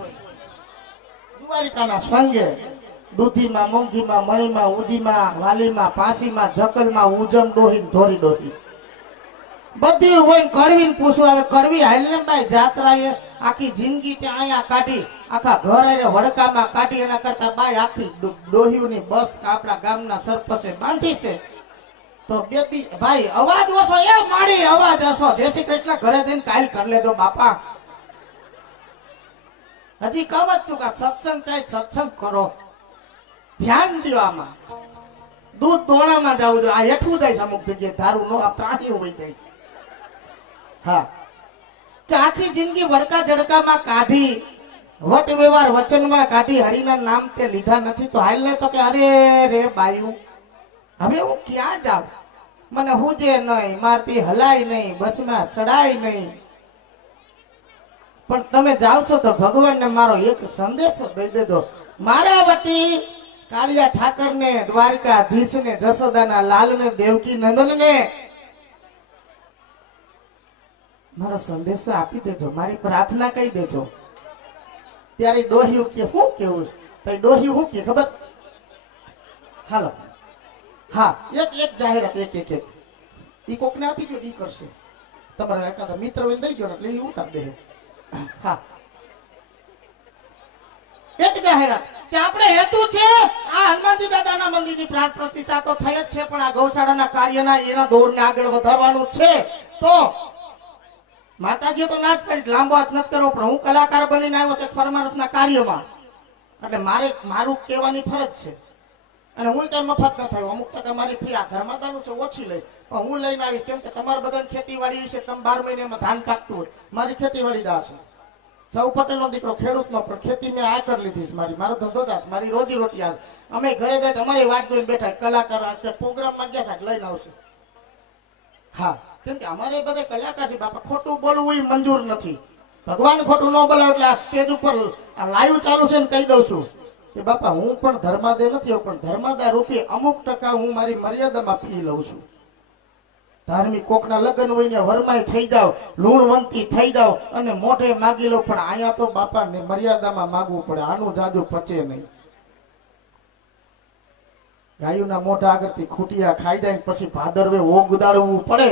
દ્વારિકાના સંગે, દૂધીમાં, મોંઘીમાં, મણીમાં, ઉજીમાં, વાલીમાં, પાસીમાં, જકલમાં, ઉજમ ડોહી ધોરી ડોહી બધી હોય. કડવીને પૂછવા આવે, કડવી હાલનબાઈ જાત્રાએ આખી જિંદગી ત્યાં અહીંયા કાઢી, આખા ઘર આરે વડકામાં કાઢી. એના કરતા બાઈ આખી ડોહીઓની બસ આપણા ગામના સરપસે બાંધી છે. તો બેટી ભાઈ અવાજ ઓછો, એ માડી અવાજ ઓછો. જય શ્રી કૃષ્ણ ઘરે જઈને કાલ કરી લેજો બાપા. હજી કહું જ છું કે સત્સંગ ચાહે સત્સંગ કરો, ધ્યાન દો. આમાં દૂધ દોણામાં જવું જોઈએ. આ હેઠું જાય છે અમુક જગ્યાએ, દારૂ નો આ પ્રાણીઓ વહી જાય. હા, કે આખી જિંદગી વડકા જડકામાં કાઢી, વટ વ્યવહાર વચનમાં કાઢી, હરિના નામ તે લીધા નથી. તો હાલ ને તો કે અરે રે બાયું હવે હું ક્યાં જાઉં, મને હુજે નહીં, મારથી હલાય નહીં, બસમાં સડાય નહીં. પણ તમે જાવશો તો ભગવાનને મારો એક સંદેશો દઈ દેજો. મારા વતી કાળિયા ઠાકરને, દ્વારકાધીશને, જશોદાના લાલને, દેવકી નંદનને મારો સંદેશો આપી દેજો, મારી પ્રાર્થના કહી દેજો. ત્યારે ડોહ્યું કે શું કેવું છે? ડોહ્યું શું કે ખબર? હાલો, હા, એક જાહેરાત એક ઈ કોકને આપી દો, ઈ કરશે. તમારા એકાદા મિત્ર હોય દઈ દો એટલે એ ઉતાર દે. હા, એક જાહેરાત કે આપણે હેતુ છે આ હનુમાનજી દાદાના મંદિરની પ્રાણ પ્રતિષ્ઠા તો થઈ જ છે, પણ આ ગૌશાળાના કાર્યના એના દોરને આગળ વધારવાનું છે. તો માતાજી તો ના જ કરી, લાંબો હાથ નથી કરવો, પણ હું કલાકાર બનીને આવ્યો છે પરમાર્થના કાર્યમાં, એટલે મારું કહેવાની ફરજ છે. અને હું કઈ મફત ન થયો, અમુક ટકા મારી ફ્રી આ ધર્માદાનું છે ઓછી લઈ, પણ હું લઈને આવીશ. કેમ કે તમારે બધાને ખેતીવાડી છે, તમે 12 મહિનામાં ધાન પાકતું હોય, મારી ખેતીવાડી દા છે. સૌ પટેલનો દીકરો ખેડૂતનો, પણ ખેતી મેં આ કરી લીધી. મારો ધંધો જ મારી રોજી રોટી આ. અમે ઘરે જાય તમારી વાટ જોઈને બેઠા, કલાકાર પ્રોગ્રામમાં ગયા છે લઈને આવશે. હા, કેમ કે અમારે બધા કલાકાર છે બાપા, ખોટું બોલવું એ મંજૂર નથી. ભગવાન ખોટું ન બોલાવે. એટલે આ સ્ટેજ ઉપર આ લાઈવ ચાલુ છે ને કહી દઉં છું કે બાપા હું પણ ધર્માદય નથી, પણ ધર્માદા રૂપી અમુક ટકા હું મારી મર્યાદામાં ફી લઉં છું. ધાર્મિક કોકના લગ્ન હોય ને વરમાઈ થઈ જાવ, લૂણવંતી થઈ જાવ અને મોઢે માગી લો, પણ અહીંયા તો બાપા ને મર્યાદામાં માગવું પડે. આનું જાદુ પચે નહીં. ગાયુના મોઢા આગળથી ખૂટિયા ખાઈ જાય પછી ભાદરવે ઓગદાડવું પડે,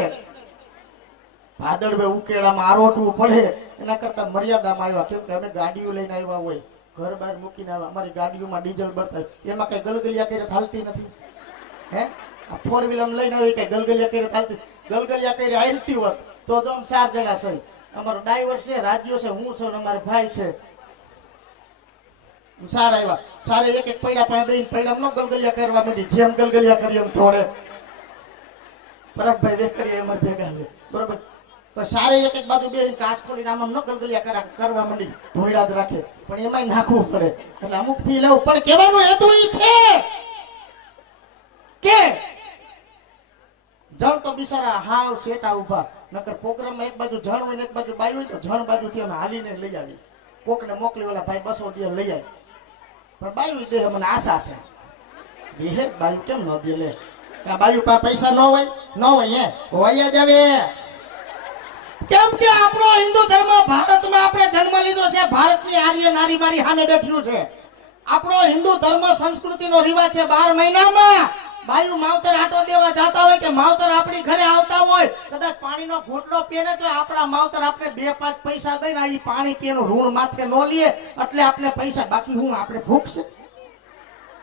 ભાદરવે ઉકેળામાં આરોટવું પડે. એના કરતા મર્યાદામાં આવ્યા. કેમ કે અમે ગાડીઓ લઈને આવ્યા હોય, ઘર બહાર મૂકીને આવ્યા, અમારી ગાડીઓમાં ડીઝલ બળતા એમાં કઈ ગલગલિયા કરી હાલતી નથી. હે, આ 4 વ્હીલર લઈને આવી કઈ ગલગલિયા કરી હાલતી? ગલગલિયા કરી હાલતી હોત તો આમ 4 જણા છે. અમારો ડ્રાઈવર છે, રાજ્યો છે, હું છું, અમારે ભાઈ છે. સારા આવ્યા, સારે એક પૈડા પાસે દઈને પૈડા નો ગલગલિયા કરવા માંડી. જેમ ગલગલિયા કરી એમ થોડે પરાગભાઈ વેક કરીએ અમારે ભેગા છે, બરોબર. તો સારે એક બાજુ બેસીને કાચ ખોલીને આમ નો ગલગલિયા કરવા માંડી, ધોઈડા જ રાખે. પણ એમાંય નાખવું પડે, એટલે અમુક ફી લેવું પણ. કહેવાનું હેતુ ઈ છે કે બિચારા હાવ શેટા ઊભા. નકર પ્રોગ્રામમાં એક બાજુ જણ હોય ને એક બાજુ બાઈ હોય તો જણ બાજુથી અમે હાલીને લઈ આવી. કોકને મોકલી ઓલા ભાઈ 200 દે લઈ આવી. પણ બાયું દે મને આશા છે. દેહે બાયું કેમ ન દે લે? આ બાયું પાસે પૈસા ન હોય હોય જ હવે. કેમ કે આપણો હિન્દુ ધર્મ ભારતમાં આપણે જન્મ લીધો છે. ભારતની આર્ય નારી મારી સામે બેઠ્યું છે. આપણો હિન્દુ ધર્મ સંસ્કૃતિનો રિવાજ છે 12 મહિનામાં બાયું માવતર આટો દેવા જાતા હોય કે માવતર આપણી ઘરે આવતા હોય, કદાચ પાણીનો ઘૂંટડો પીને તો આપણા માવતર આપણે 2-5 પૈસા દઈને આ પાણી પીએનું ઋણ માથે ન લે એટલે આપણે પૈસા. બાકી હું આપણે ભૂખ છે?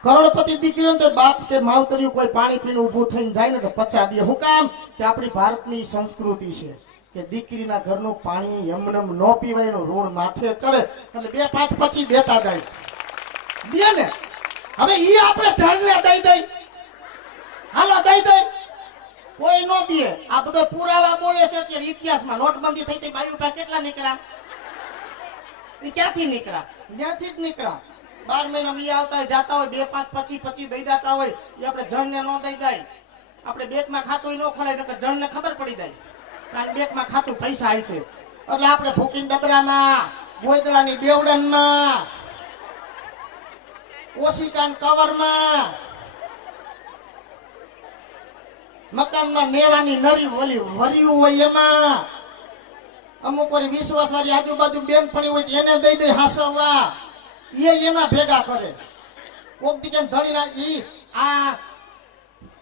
કરોડપતિ દીકરીઓ તો બાપ કે માવતર્યું કોઈ પાણી પીને ઊભું થઈને જાય ને તો 50 દે. શું કામ? કે આપણી ભારતની સંસ્કૃતિ છે કે દીકરીના ઘરનું પાણી એમનેમ ન પીવાય, એનું ઋણ માથે ચડે એટલે 2-5 પછી દેતા જાય દે ને. હવે ઈ આપણે જણને દઈ હાલો દઈ કોઈ નો દે. આ બધો પુરાવા બોલે છે કે ઇતિહાસમાં નોટબંધી થઈ હતી બાયુ પાસે કેટલા નીકળ્યા? એ ક્યાંથી નીકળ્યા? ત્યાંથી જ નીકળ્યા. 12 મહિના વી આવતા હોય જાતા હોય 2-5 પછી દઈ દેતા હોય. એ આપણે જણને ન દઈ જાય. આપણે બેંકમાં ખાતું ન ખોલાય નકર જણને ખબર પડી જાય કારણ બેંકમાં ખાતું પૈસા આવી છે એટલે આપણે ભૂકીન ડબરામાં, ગોયદડાની બેવડનમાં, ઓશિકાન કવરમાં, મકાનમાં નેવાની નરી ઓલી વરિયું હોય એમાં, અમુક વાર વિશ્વાસ વાળી આજુબાજુ બેનપણી હોય એને દઈ હાસવવા. એના ભેગા કરે. કોક દીકે ધણીના ઈ આ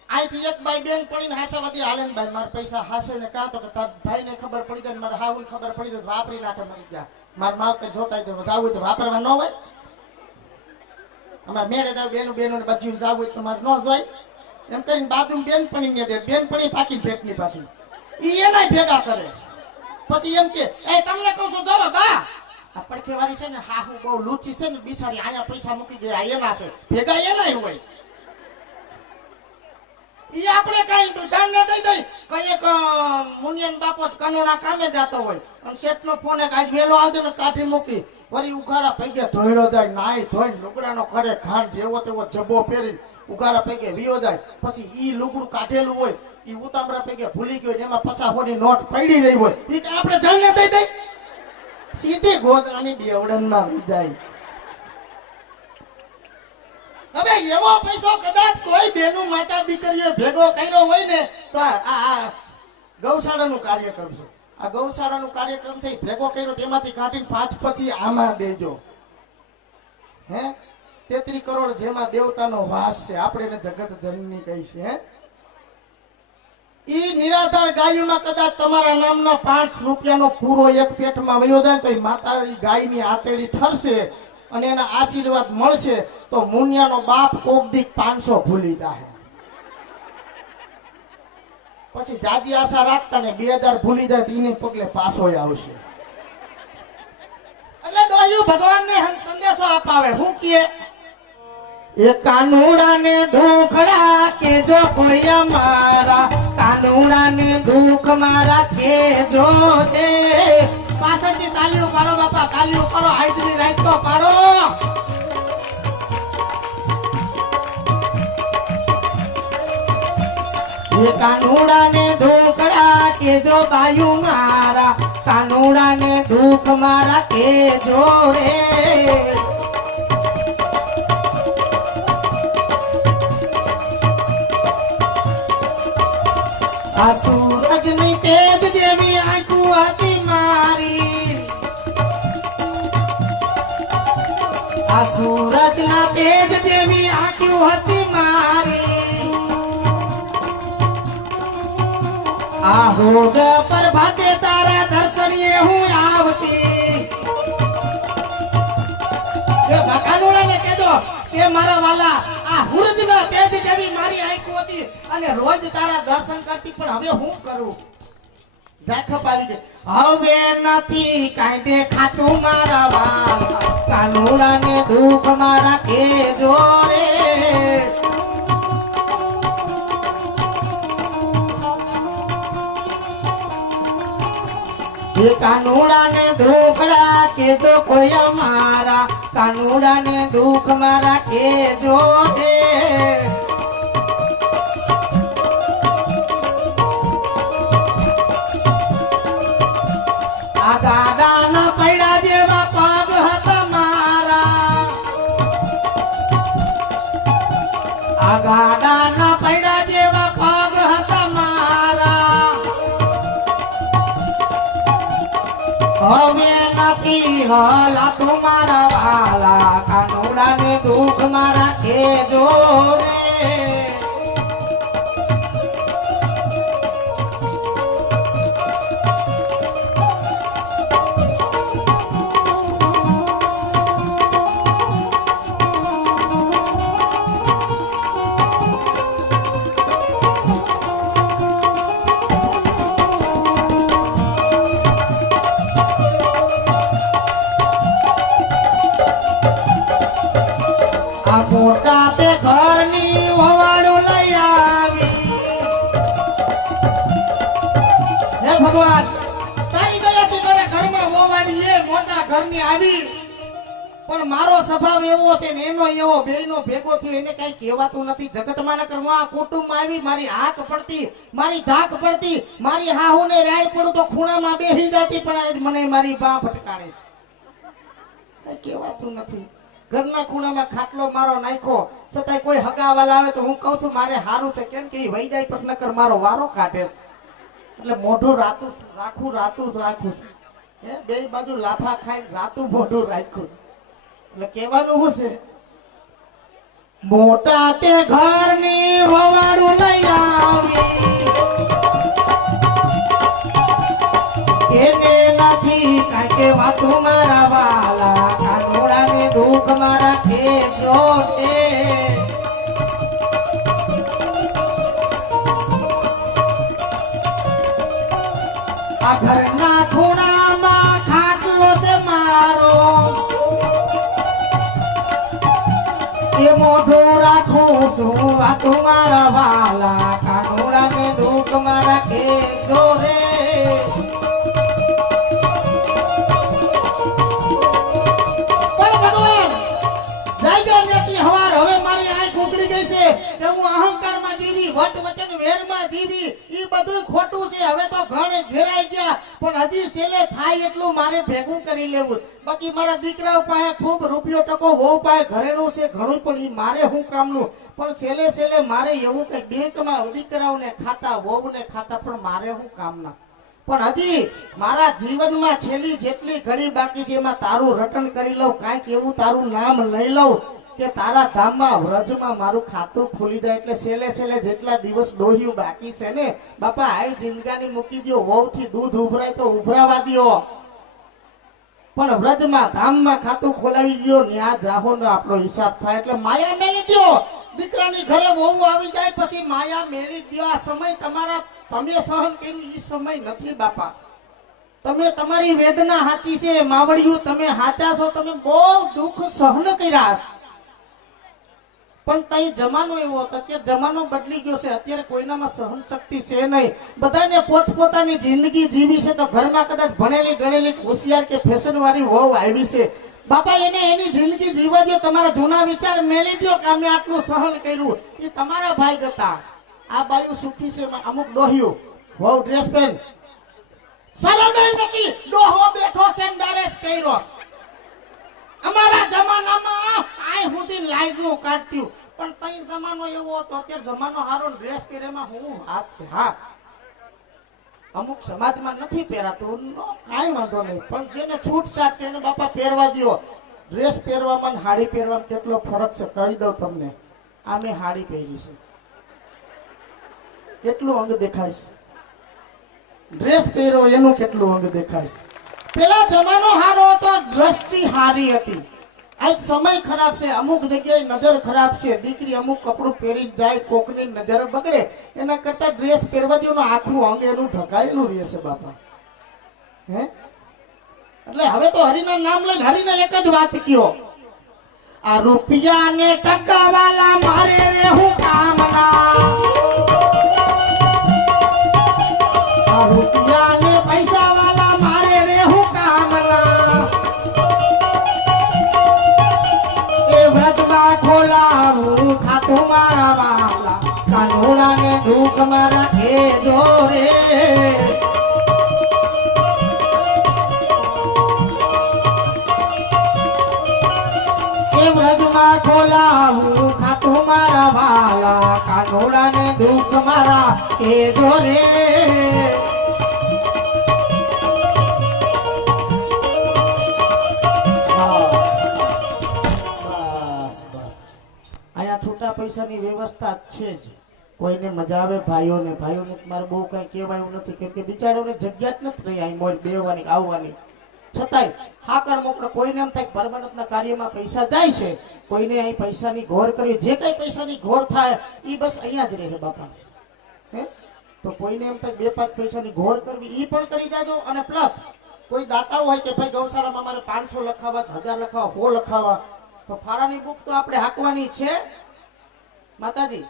અહીંથી એક બાઈ બેનપણીને હાસવાથી હાલે ને ભાઈ મારા પૈસા હાસે ને કાં તો કે તાર ભાઈને ખબર પડી જાય, મારા હાહુને ખબર પડી જાય વાપરી નાખે મરી ગયા. મારા માવતર જોતા જાવું તો વાપરવા ન હોય? અમારે મેળે જાવ બેનું ને બચ્યું જાવું હોય તો મારે ન જાય એમ કરીને બાજુ બેનપણી ને દે. બેનપણી પાકી પેટની પાછી ઈ એના ભેગા કરે. પછી એમ કે એ તમને કહું છું જો બા આ પડખે વાળી છે ને હાહુ બહુ લૂચી છે ને બિચારી અહીંયા પૈસા મૂકી ગયા એના છે ભેગા એના હોય. ઈ આપણે કઈ દંડને દઈ કઈ એક મુનિયન બાપો કનોના કામે જતો હોય અને શેઠનો ફોન એક આજ વેલો આવજો ને કાઠી મૂકી વળી ઉઘાડા પૈકે ધોઈડો જાય નાઈ ધોઈને લુગડાનો કરે ખાંડ જેવો તેવો જબ્બો પહેરીને ઉઘાડા પૈકે વિયો જાય. પછી ઈ લુગડું કાઢેલું હોય ઈ ઉતામરા પૈકે ભૂલી ગયો જેમાં 50 ની નોટ પડી રહી હોય ઈ આપણે જણને દઈ સીધી ગોદડાની બેવડનમાં વી જાય. હવે એવો પૈસો કદાચ કોઈ બેનું માતા દીકરીઓ ભેગો કર્યો હોય ને તો આ ગૌશાળાનું કાર્યક્રમ છે. આ ગૌશાળાનું કાર્યક્રમ છે ભેગો કર્યો તેમાંથી કાઢીને 5 પછી આમાં દેજો. હે 33 કરોડ જેમાં દેવતાનો વાસ છે. આપણે એને જગત જનની કહી છે. હે ઈ નિરાધાર ગાયોમાં કદાચ તમારા નામના 5 રૂપિયાનો પૂરો એક પેટમાં વયો જાય તો માતા ગાયની આતેડી ઠરશે અને એના આશીર્વાદ મળશે તો મુનિયાનો બાપ કોક દીક 500 ભૂલી જાય. પછી જાજી આશા રાખતા ને 2000 ભૂલી જાય એને પગલે પાછો આવશે. એટલે ડોયું ભગવાનને સંદેશો અપાવે. હું કહે એ કાનુડાને દુખડા કે જો કોઈ અમારા કાનુડાને દુખ મારા કે જો દે. પાછળથી તાલીઓ પાડો બાપા, તાલીઓ પાડો, હાજરી રાખતો પાડો. એ કાનુડાને દુખડા કે જો બાયુ મારા કાનુડાને દુખ મારા કે જો રે. આ સૂરજની તેજ જેવી આંખું હતી મારી, આ સૂરજના તેજ જેવી આંખું હતી મારી. આ હોજ પર ભાતે તારા દર્શનીએ હું આવતી. એ કાનુડાને કહેજો કે મારા વાલા આ સૂરજના તેજ જેવી મારી આંખું હતી અને રોજ તારા દર્શન કરતી પણ હવે હું કરું? જાખપ આવી ગઈ. હવે નથી કાંઈ દેખાતું મારા વાલા કાનુડાને દુઃખ મારા કેજો રે. એ કાનુડાને દુખડા કેજો કોઈ અમારા કાનુડાને દુઃખ મારા કેજો રે. નથી હલા તમારા વાલા કાનુડા ને દુઃખ મારા કેજો રે મોટા તે ઘરની વવાડું લઈ આવી હે ભગવાન તારી દયાથી મારા ઘરમાં વવાડી એ મોટા ઘરની આવી પણ મારો સ્વભાવ એવો છે ને એનો એવો બેયનો ભેગો થયો એને કઈ કહેવાતું નથી જગતમાં ન કરવા કુટુંબમાં આવી મારી હાક પડતી મારી ધાક પડતી મારી હાહુને રાય પડું તો ખૂણામાં બેહી જાતી પણ આજ મને મારી બા ફટકારે કઈ કહેવાતું નથી ઘરના ખૂણામાં ખાટલો મારો નાખ્યો છતાંય કોઈ હગાવાલા આવે તો હું કહું છું મારે હારું છે કેમ કે વહી જાય પણ નકર મારો વારો કાઢે એટલે મોઢું રાતું રાખું હે બે બાજુ લાફા ખાઈને રાતું મોઢું રાખ્યું એટલે કહેવાનું શું છે મોટા તે ઘરની વવાડું લઈ આવી એને નથી કાંઈ કે વાતું મારા વાલા કાનુડા ને દુઃખ મારા કેજો તે આ ઘરના ખૂણામાં ખાટલો છે મારો એ મોઢું રાખું છું આ તમારા વાલા કાનુડા ને દુઃખ મારા કેજો રે હવે મારી આંખ ઉઘડી ગઈ છે કે હું અહંકારમાં જીવી વટ વચન વેરમાં જીવી ઈ બધું ખોટું છે હવે તો ઘણે ઘેરાઈ ગયા પણ હજી છેલ્લે થાય એટલું મારે ભેગું કરી લેવું બાકી મારા દીકરાઓ પાસે ખૂબ રૂપિયો ટકો વહુ પાસે ઘરેણું છે ઘણું પણ ઈ મારે શું કામનું પણ છેલ્લે મારે એવું કઈ બેંકમાં દીકરાઓને ખાતા વહુને ખાતા પણ મારે શું કામના પણ હજી મારા જીવનમાં છેલ્લી જેટલી ઘડી બાકી છે એમાં તારું રટણ કરી લઉં કાંઈક એવું તારું નામ લઈ લઉં કે તારા ધામમાં વ્રજમાં મારું ખાતું ખુલી જાય એટલે છેલ્લે જેટલા દિવસ ડોહ્યું બાકી છે ને બાપા આ જિંદગાની મૂકી દો વહુથી દૂધ ઉભરાય તો ઉભરાવા દો પણ વ્રજમાં ધામમાં ખાતું ખોલાવી દો ન્યા જાહો ને આપણો હિસાબ થાય એટલે માયા મેલી દો દીકરાની ઘરે વહુ આવી જાય પછી માયા મેલી દો આ સમય તમારા તમે સહન કર્યું એ સમય નથી બાપા તમે તમારી વેદના સાચી છે માવડિયું તમે સાચા છો તમે બહુ દુઃખ સહન કર્યા પણ તઈ જમાનો એવો હતો અત્યારે જમાનો બદલી ગયો છે અત્યારે કોઈનામાં સહન શક્તિ છે નહીં બધાને પોતપોતાની જિંદગી જીવી છે તો ઘરમાં કદાચ ભણેલી ગણેલી હોશિયાર કે ફેશન વાળી વહુ આવી છે બાપા એને એની જિંદગી જીવા દો તમારા જૂના વિચાર મેલી દો કે અમે આટલું સહન કર્યું એ તમારા ભાઈ હતા આ બાયું સુખી છે અમુક ડોહ્યું વહુ ડ્રેસ પહેન શરમ નથી ડોહો બેઠો છે ડરેસ કર્યો અમારા જમાનામાં આય સુધી લાઈઝું કાઢ્યું પણ કઈ જમાનો એવો હતો અત્યારે જમાનો હારો ડ્રેસ પહેરેમાં હું હાથ છે હા અમુક સમાજમાં નથી પહેરાતું કાંઈ વાંધો નહીં પણ જેને છૂટછાટ છે એને બાપા પહેરવા દો ડ્રેસ પહેરવામાં ને હાડી પહેરવામાં કેટલો ફરક છે કહી દઉં તમને આ મેં હાડી પહેરી છે કેટલું અંગ દેખાય છે ડ્રેસ પહેરો એનું કેટલું અંગ દેખાય છે પેલા જમાનો હારો હતો દ્રષ્ટિ હારી હતી આજ સમય ખરાબ છે અમુક જગ્યાએ નજર ખરાબ છે દીકરી અમુક કપડું પહેરી જાય કોકની નજર બગડે એના કરતા ડ્રેસ પહેરવા દો આખું અંગ એનું ઢકાયેલું રહે છે બાપા હે એટલે હવે તો હરિના નામ લઈને હરિના એક જ વાત કયો આ રૂપિયા ને ટકા વાલા મારે રે હું કામના આ રૂપિયા ને પૈસા વાલા મારે રે હું કામના એ વ્રજમાં ખોલાવું ખાતું મારા વાલા કાનોડા ને દુઃખ મારા એ જોરે વ્રજમાં ખોલાવું ખાતું મારા વાલા કાનોડા ને દુઃખ મારા એ જોરે ટકા પૈસાની વ્યવસ્થા છે જ. કોઈને મજા આવે ભાઈઓને મારે બહુ કઈ કહેવાયું નથી, કેમ કે બિચારોને જગ્યા જ નથી રહી અહીં મોર બેહવાની આવવાની. છતાંય હાકર મોકળ કોઈને એમ થાય પરમાનંદના કાર્યમાં પૈસા જાય છે, કોઈને અહીં પૈસાની ઘોર કરવી, જે કઈ પૈસાની ઘોર થાય એ બસ અહીંયા જ રહે બાપા. હે તો કોઈને એમ થાય 2-5 પૈસાની ઘોર કરવી એ પણ કરી દેજો. અને પ્લસ કોઈ દાતા હોય કે ભાઈ ગૌશાળામાં મારે 500 લખાવા, 1000 લખાવા, 100 લખાવા, તો ફાળાની બુક તો આપણે હાંકવાની છે માતાજી.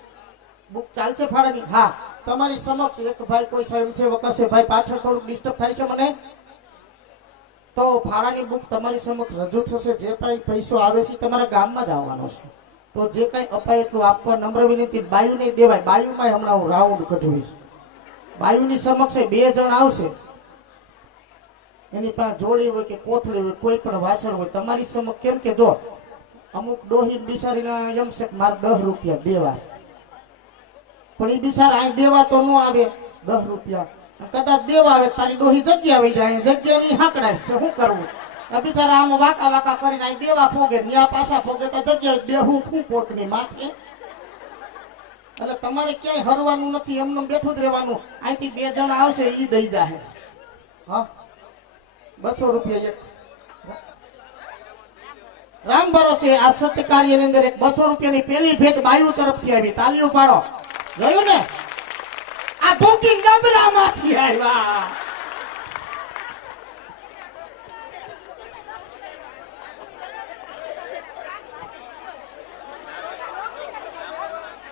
બુક ચાલશે ફાળાની? હા. તમારી સમક્ષ એક ભાઈ કોઈ સ્વયંસેવક હશે, ભાઈ પાછળ થોડુંક ડિસ્ટર્બ થાય છે મને, તો ફાળાની બુક તમારી સમક્ષ રજૂ થશે. જે કઈ પૈસો આવે છે તમારા ગામમાં જ આવવાનો છે. તો જે કઈ અપાય એટલું આપવા નમ્ર વિનંતી. બાયુ નહીં દેવાય, બાયુમાં હમણાં હું રાઉન્ડ કઢવીશ. બાયુની સમક્ષ 2 જણ આવશે, એની પાસે જોડી હોય કે કોથળી હોય, કોઈ પણ વાસણ હોય તમારી સમક્ષ. કેમ કે જો અમુક ડોહી બિચારીના એમ છે કે મારે 10 રૂપિયા દેવા, પણ એ બિચારા અહીં દેવા તો ન આવે 10 રૂપિયા. કદાચ દેવા આવે તારી ડોહી જગ્યા વહી જાય, જગ્યાની હાંકડાય છે, શું કરવું? બિચારા આમ વાકા વાકા કરીને અહીં દેવા પોગે, ન્યા પાછા પોગે તો જગ્યા દેવું શું પોકની માથે. એટલે તમારે ક્યાંય હરવાનું નથી, એમને બેઠું જ રહેવાનું. અહીંથી 2 જણ આવશે એ દઈ જાય. હા 200 રૂપિયા એક. રામ ભરોસે આ સત્ય કાર્યની અંદર એક 200 રૂપિયાની પેલી ભેટ બાયુ તરફથી આવી. તાલીઓ પાડો. જોયું ને, આ બુકિંગ ગબરામાંથી આવ્યા.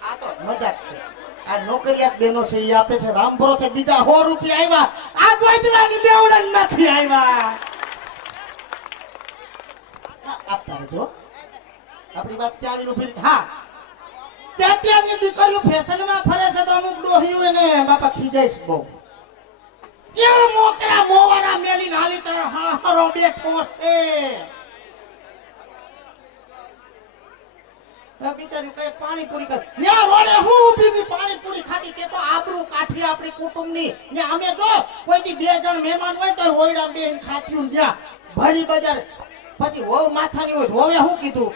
આ તો મજાક છે. આ નોકરિયાત બેનો છે એ આપે છે. રામ ભરોસે બીજા 100 રૂપિયા આવ્યા. આ ગોયતરાની બેવડન નથી આવ્યા. આપતા રહેજો. આપણી વાત ત્યાં આવીને ઉભી. હા, ત્યારની દીકરીઓ ફેશનમાં ફરે છે તો અમુક ડોહીઓ એને બાપા ખીજાઈશ બહુ. કેવું મોકરા મોવારા મેલીને હાલી તર હારો બેઠો છે. બિચારી કઈ પાણીપુરી કર ન્યા રોડે હું ઊભી હતી પાણીપુરી ખાતી. તે તો આબરૂ કાઠી આપણી કુટુંબની. ને અમે જો કોઈથી 2 જણ મહેમાન હોય તો હોયડા બેન ખાત્યું ત્યાં ભરી બજાર. પછી વહુ માથાની હોય, વહુએ શું કીધું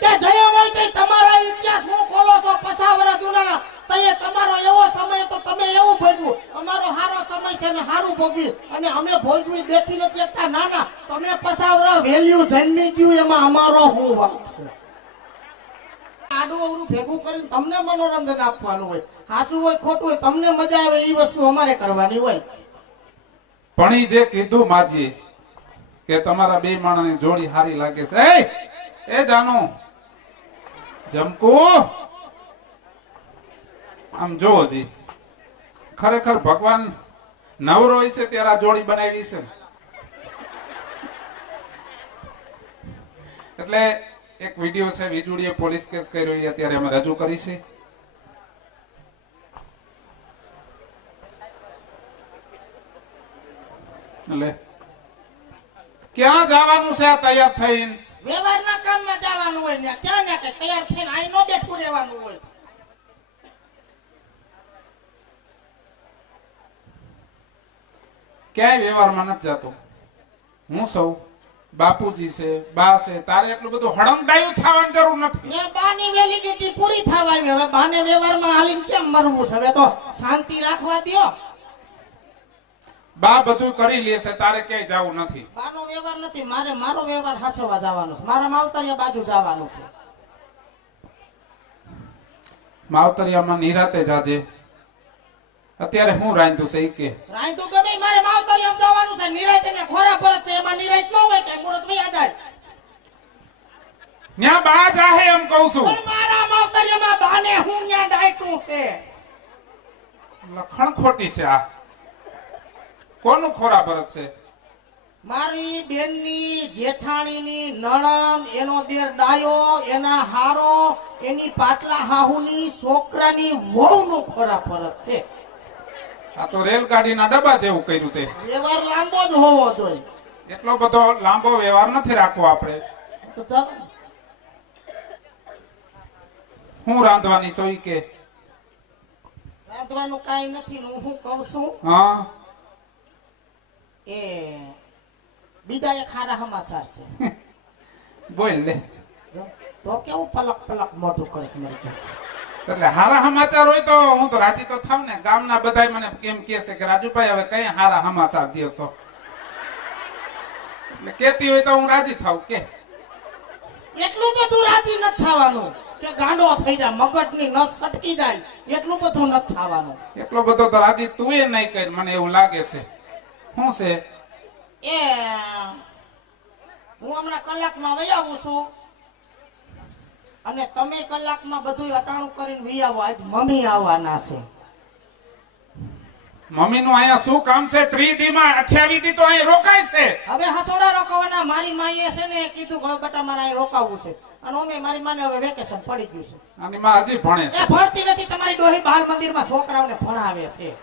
કે જયા હોય તો તમારો ઇતિહાસ હું ખોલો છો 50 વર્ષ જૂના. તઈએ તમારો એવો સમય તો તમે એવું ભોગવું, અમારો સારો સમય છે અમે સારું ભોગવી, અને અમે ભોગવી દેખી નથી એકતા નાના. તમે 50 વર્ષ વેલ્યુ જન્મી ગયું, એમાં અમારો શું વાત છે? આડું અવરું ભેગું કરીને તમને મનોરંજન આપવાનું હોય. સાચું હોય ખોટું હોય, તમને મજા આવે એ વસ્તુ અમારે કરવાની હોય. પણ ઈ જે કીધું માજી કે તમારા 2 માણસની જોડી સારી લાગે છે, એ જાનો જમકુ આમ જો જી ખરેખર ભગવાન નવરો છે ત્યારે આ જોડી બનાવી છે. એટલે એક વિડીયો છે, વીજળીએ પોલીસ કેસ કર્યો, એ અત્યારે અમે રજૂ કરી છે. એટલે ક્યાં જવાનું છે આ તૈયાર થઈને? વ્યવહારના કામમાં જવાનું હોય ને ક્યાં ને કે તૈયાર થઈને અહીં નો બેઠું રહેવાનું હોય. ક્યાંય વ્યવહારમાં નથી જતો. હું સૌ બાપુજી છે, બા છે, તારે એટલું બધું હડંગડાયું થવાની જરૂર નથી. ને બાની વેલિડિટી પૂરી થવા આવી. હવે બાને વ્યવહારમાં હાલીને કેમ મરવું છે? હવે તો શાંતિ રાખવા દ્યો. બા બધું કરી લે છે, તારે ક્યાંય જવું નથી. બાનો વ્યવહાર નથી, મારે મારો વ્યવહાર હાસવા જવાનો છે. મારા માવતરિયા બાજુ જવાનું છે. માવતરિયામાં નિરાતે જાજે. અત્યારે હું રાંધું છે ઈ કે રાંધું ગમે મારે માવતરિયામાં જવાનું છે. નિરાતે ને ખોરા પરત છે, એમાં નિરાત ન હોય કે મુરત વયા જાય. ન્યા બા જાહે એમ કહું છું. પણ મારા માવતરિયામાં બાને હું ન્યા ડાયટું છે. લખણ ખોટી છે આ. કોનું ખોરા ભરત છે? મારી બેનની જેઠાણીની નણંદ, એનો દેર ડાયો, એના હારો, એની પાટલા હાહુની છોકરાની વહુનો ખોરા પરત છે. આ તો રેલગાડીના ડબ્બા જેવું કર્યું તે. વ્યવહાર લાંબો જ હોવો જોઈએ. એટલો બધો લાંબો વ્યવહાર નથી રાખવો આપણે. તો ચાલ હું રાંધવાની છો ઈ કે? રાંધવાનું કાંઈ નથી. હું શું કહું છું, હા એ બીજા એક સારા સમાચાર છે. બોલ લે. તો કેવું પલક પલક મોઢું કરે મારી પાસે. એટલે હારા સમાચાર હોય તો હું તો રાજી તો થાવ ને. ગામના બધાય મને કેમ કહે છે કે રાજુભાઈ હવે કઈ હારા સમાચાર દેશો, એટલે કેતી હોય તો હું રાજી થાવ. કે એટલું બધું રાજી નથી થવાનું કે ગાંડો થઈ જાય, મગજની નસ સટકી જાય, એટલું બધું નથી થવાનું. એટલો બધો તો રાજી તું એ નહીં કરી, મને એવું લાગે છે. શું છે? એ હું હમણાં કલાકમાં વહી આવું છું અને તમે કલાકમાં બધું અટાણું કરીને વહી આવો. આજ મમ્મી આવવાના છે. મમ્મી નું અહીંયા શું કામ છે? 3 દી માં 28 દી તો અહીં રોકાય છે. હવે હસોડા રોકાવાના. મારી માઈએ છે ને કીધું કે બેટા મારે અહીં રોકાવું છે અને અમે મારી માને હવે વેકેશન પડી ગયું છે. આની માં હજી ભણે છે. એ ભણતી નથી, તમારી ડોહી બાલ મંદિરમાં છોકરાઓને ભણાવે છે.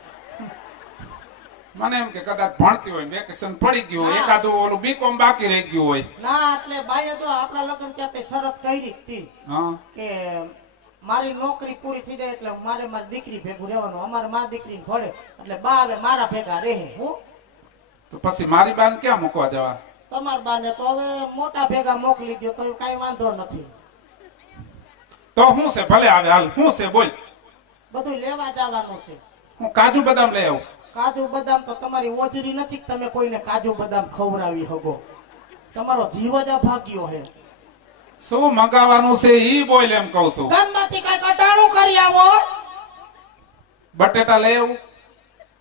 મને એમ કે કદાચ ભણતી હોય, વેકેશન પડી ગયું હોય, હા. એકાદું ઓલું બીકોમ બાકી રહી ગયું હોય. ના એટલે બાઈએ તો આપણા લગ્ન ત્યાં શરત કરી હતી હા, કે મારી નોકરી પૂરી થઈ જાય એટલે મારે મારી દીકરી ભેગું રહેવાનું. અમારે મારી દીકરીને ભળે એટલે બા હવે મારા ભેગા રહે. હું તો પછી મારી બાને ક્યાં મૂકવા જવા? તમારા બાને તો હવે મોટા ભેગા મોકલી દો તો કઈ વાંધો નથી. તો શું છે? ભલે આવે, હાલ. શું છે બોલ? બધું લેવા જવાનું છે. હું કાજુ બદામ લઈ આવું. કાજુ બદામ તો તમારી ઓજરી નથી કે તમે કોઈને કાજુ બદામ ખવડાવી શકો. તમારો જીવ જ અભાગ્યો છે. શું મંગાવવાનું છે ઈ બોલ, એમ કઉ છું. ગામમાંથી કઈ અટાણું કરી આવો. બટેટા લઈ આવું.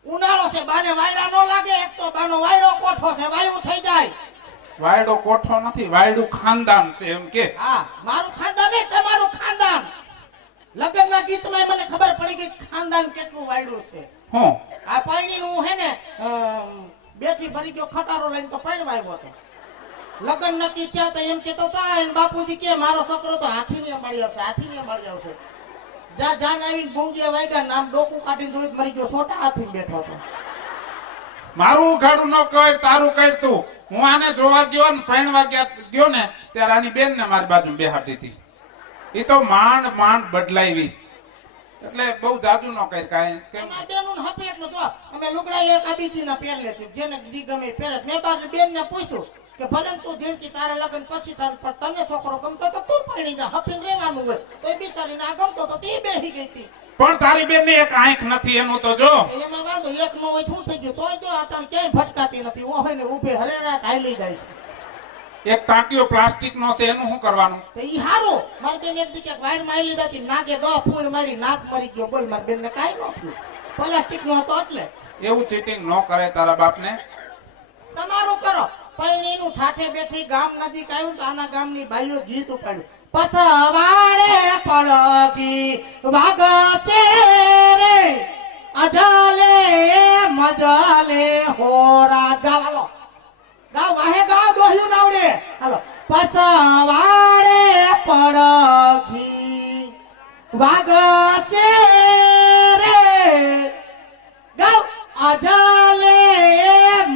ઉનાળો છે, બાને વાયડા નો લાગે. એક તો બાનો વાયડો કોઠો છે, વાયુ થઈ જાય. વાયડો કોઠો નથી, વાયડું ખાનદાન છે એમ કે. હા, મારું ખાનદાન નહીં, તમારું ખાનદાન. લગ્નના ગીતમાં મને ખબર પડી ગઈ ખાનદાન કેટલું વાયડું છે. હું આ પાણીનું હે ને બેઠી ભરી ગયો ખટારો લઈને તો પાણી આવ્યો હતો. લગ્ન નક્કી થયા તો એમ કેતો હતા એને બાપુજી કે મારો છોકરો તો હાથીને મળી આવશે, હાથીને મળી આવશે. જા જાન આવીને ભૂંગિયા વાગ્યા, નામ ડોકું કાઢીને દોઈ મરી ગયો. સોટા હાથી બેઠો હતો. મારું ઉઘાડું ન કર, તારું કર તું. હું આને જોવા ગયો ને પરણવા ગયો ને ત્યારે આની બેન ને મારી બાજુ બેહાડી હતી. એ તો માંડ માંડ બદલાવી. એટલે બહુ જાજુ ન કર કાંઈ. કેમ? અમાર બેનું હપે એટલું તો અમે લુગડા એક આ બીજીના પહેર લેતી, જેને જી ગમે એ પહેરે. મેં બાર બેનને પૂછ્યું કે ભલે તું જિંદગી તારા લગ્ન પછી થાય પણ તને છોકરો ગમતો તો તું પરણી જા, હપીને રહેવાનું હોય. તો એ બિચારીને આ ગમતો તો તે બેહી ગઈ હતી. પણ તારી બેન ની એક આંખ નથી, એનું તો જો. એમાં વાંધો એક નો હોય શું થઈ ગયું? તોય જો આ ક્યાંય ભટકાતી નથી. હું હોય ને ઉભે હરેરાટ હાલી જાય છે. એક ટાંકીઓ પ્લાસ્ટિક નો છે, એનું શું કરવાનું? તો ઈ હારું. મારી બેન એક દી ક્યાંક વાયર માં આવી લીધા હતી, નાગે 10 ફૂલ મારી, નાક મરી ગયો. બોલ, મારી બેન ને કાંઈ ન થયું. પ્લાસ્ટિક નો હતો એટલે. એવું ચીટિંગ ન કરે તારા બાપ ને. તમારું કરો. પૈણીનું ઠાઠે બેઠી ગામ નજીક આવ્યું તો આના ગામની બાઈઓ ગીત ઉપાડ્યું. પછવાડે પડગી વાગસે રે અજલે મજલે હોરા. ગાવ હાલો, ગાવ વાહે ગાવ, ડોહ્યું નાવડે. હાલો. પછવાડે પડગી વાગસે રે ગાવ અજલે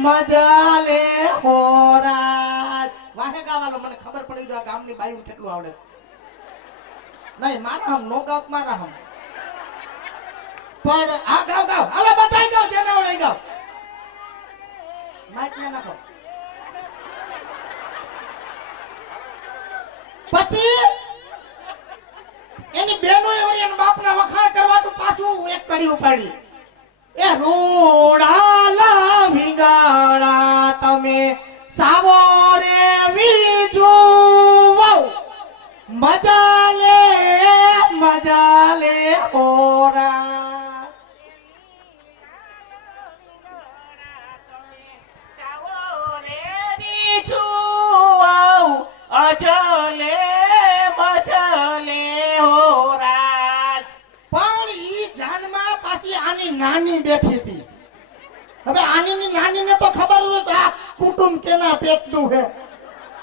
મજલે હોરા. વાહે ગાવાલો. મને ખબર પડી ગઈ આ ગામની બાયું કેટલું આવડે. નહીં મારા હમ નો ગાવ, મારા હમ પણ આ ગાવ ગાવ. હાલો બતાઈ ગાવ, જેને આવડે ગાવ. માઈક ને નાખો. પછી એની બેનો એના બાપના વખાણ કરવાનું પાછું એક કડી ઉપાડી. એ રોડાલા વિંગાડા તમે સાવો રે વીજુ મજા લે હોરા. પણ ઈ જાનમાં પાછી આની નાની બેઠી હતી. હવે આની નાની ને તો ખબર હોય કે આ કુટુંબ કેના પેટનું છે.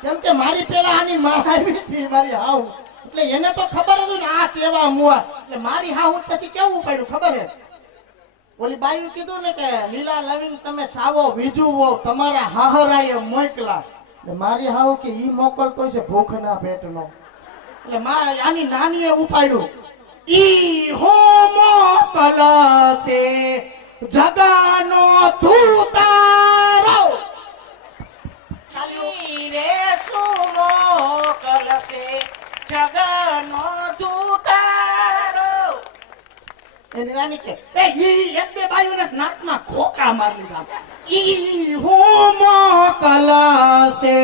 કેમ કે મારી પેલા આની માં આવી હતી, મારી હાવ. એટલે એને તો ખબર હતું ને આ કેવા મુઆ. એટલે મારી હાવ પછી કેવું પડ્યું ખબર હે? ઓલી બાયું કીધું ને કે લીલા લવિંગ તમે સાવો વીજુવો તમારા હાહરાએ મોકલા. એટલે મારી હાવ કે ઈ મોકલતો છે ભૂખના પેટનો. એટલે મારી આની નાનીએ ઉપાડ્યું. ઈ હો મોકલશે જગાનો તું તારો. રે સુમો કલસે એની રાની કે એ ઈ એક બે બાયુને નાકમાં ખોકા મારી લીધા. ઈ હું મોકલશે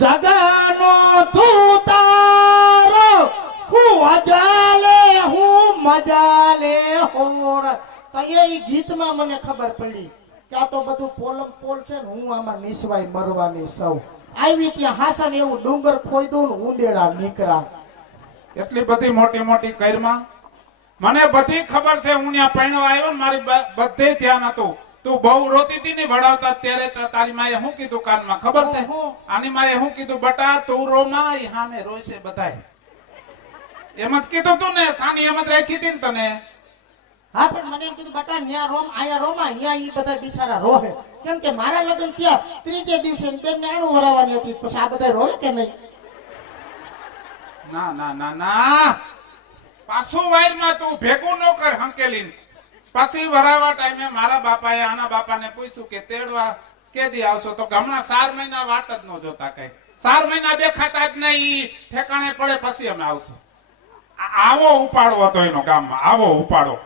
જગનો ધૂતારો, હું અજાલે હું મજાલે હોર. તો એ ગીતમાં મને ખબર પડી કે આ તો બધું પોલમ પોલ છે ને, હું આમાં નિસવાઈ મરવાની સૌ. આવી ત્યાં હાસણ એવું ડુંગર ખોઈ દઉં ને ઉંદેડા નીકળ્યા. એટલી બધી મોટી મોટી કઈરમાં મને બધી ખબર છે. હું ત્યાં પૈણવા આવ્યો ને મારી બધે ધ્યાન હતું. તું બહુ રોતી હતી ને ભણાવતા ત્યારે તારી માએ શું કીધું કાનમાં ખબર છે? આની માએ શું કીધું? બટા તું રોમાં ઈ હામે રોશે બધાય. એમ જ કીધું તું ને? સાની એમ જ રાખી હતી ને તને? હા પણ મને એમ કીધું બટા ન્યા રોમ આયા રોમા ન્યા ઈ બધા બિચારા રોહે. કેમ કે મારા લગ્ન થયા ત્રીજે દિવસે બેનને આણું વરાવવાની હતી. પછી આ બધા રોહે કે નહીં? ના ના ના ના, પાછું વાયરમાં તું ભેગું ન કર હંકેલીન. પછી વરાવા ટાઈમે મારા બાપાએ આના બાપાને પૂછ્યું કે તેડવા કેદી આવશો? તો હમણાં 4 મહિના વાટ જ ન જોતા. કઈ 4 મહિના દેખાતા જ નહીં. ઠેકાણે પડે પછી અમે આવશું. આવો ઉપાડો હતો એનો ગામમાં. આવો ઉપાડો.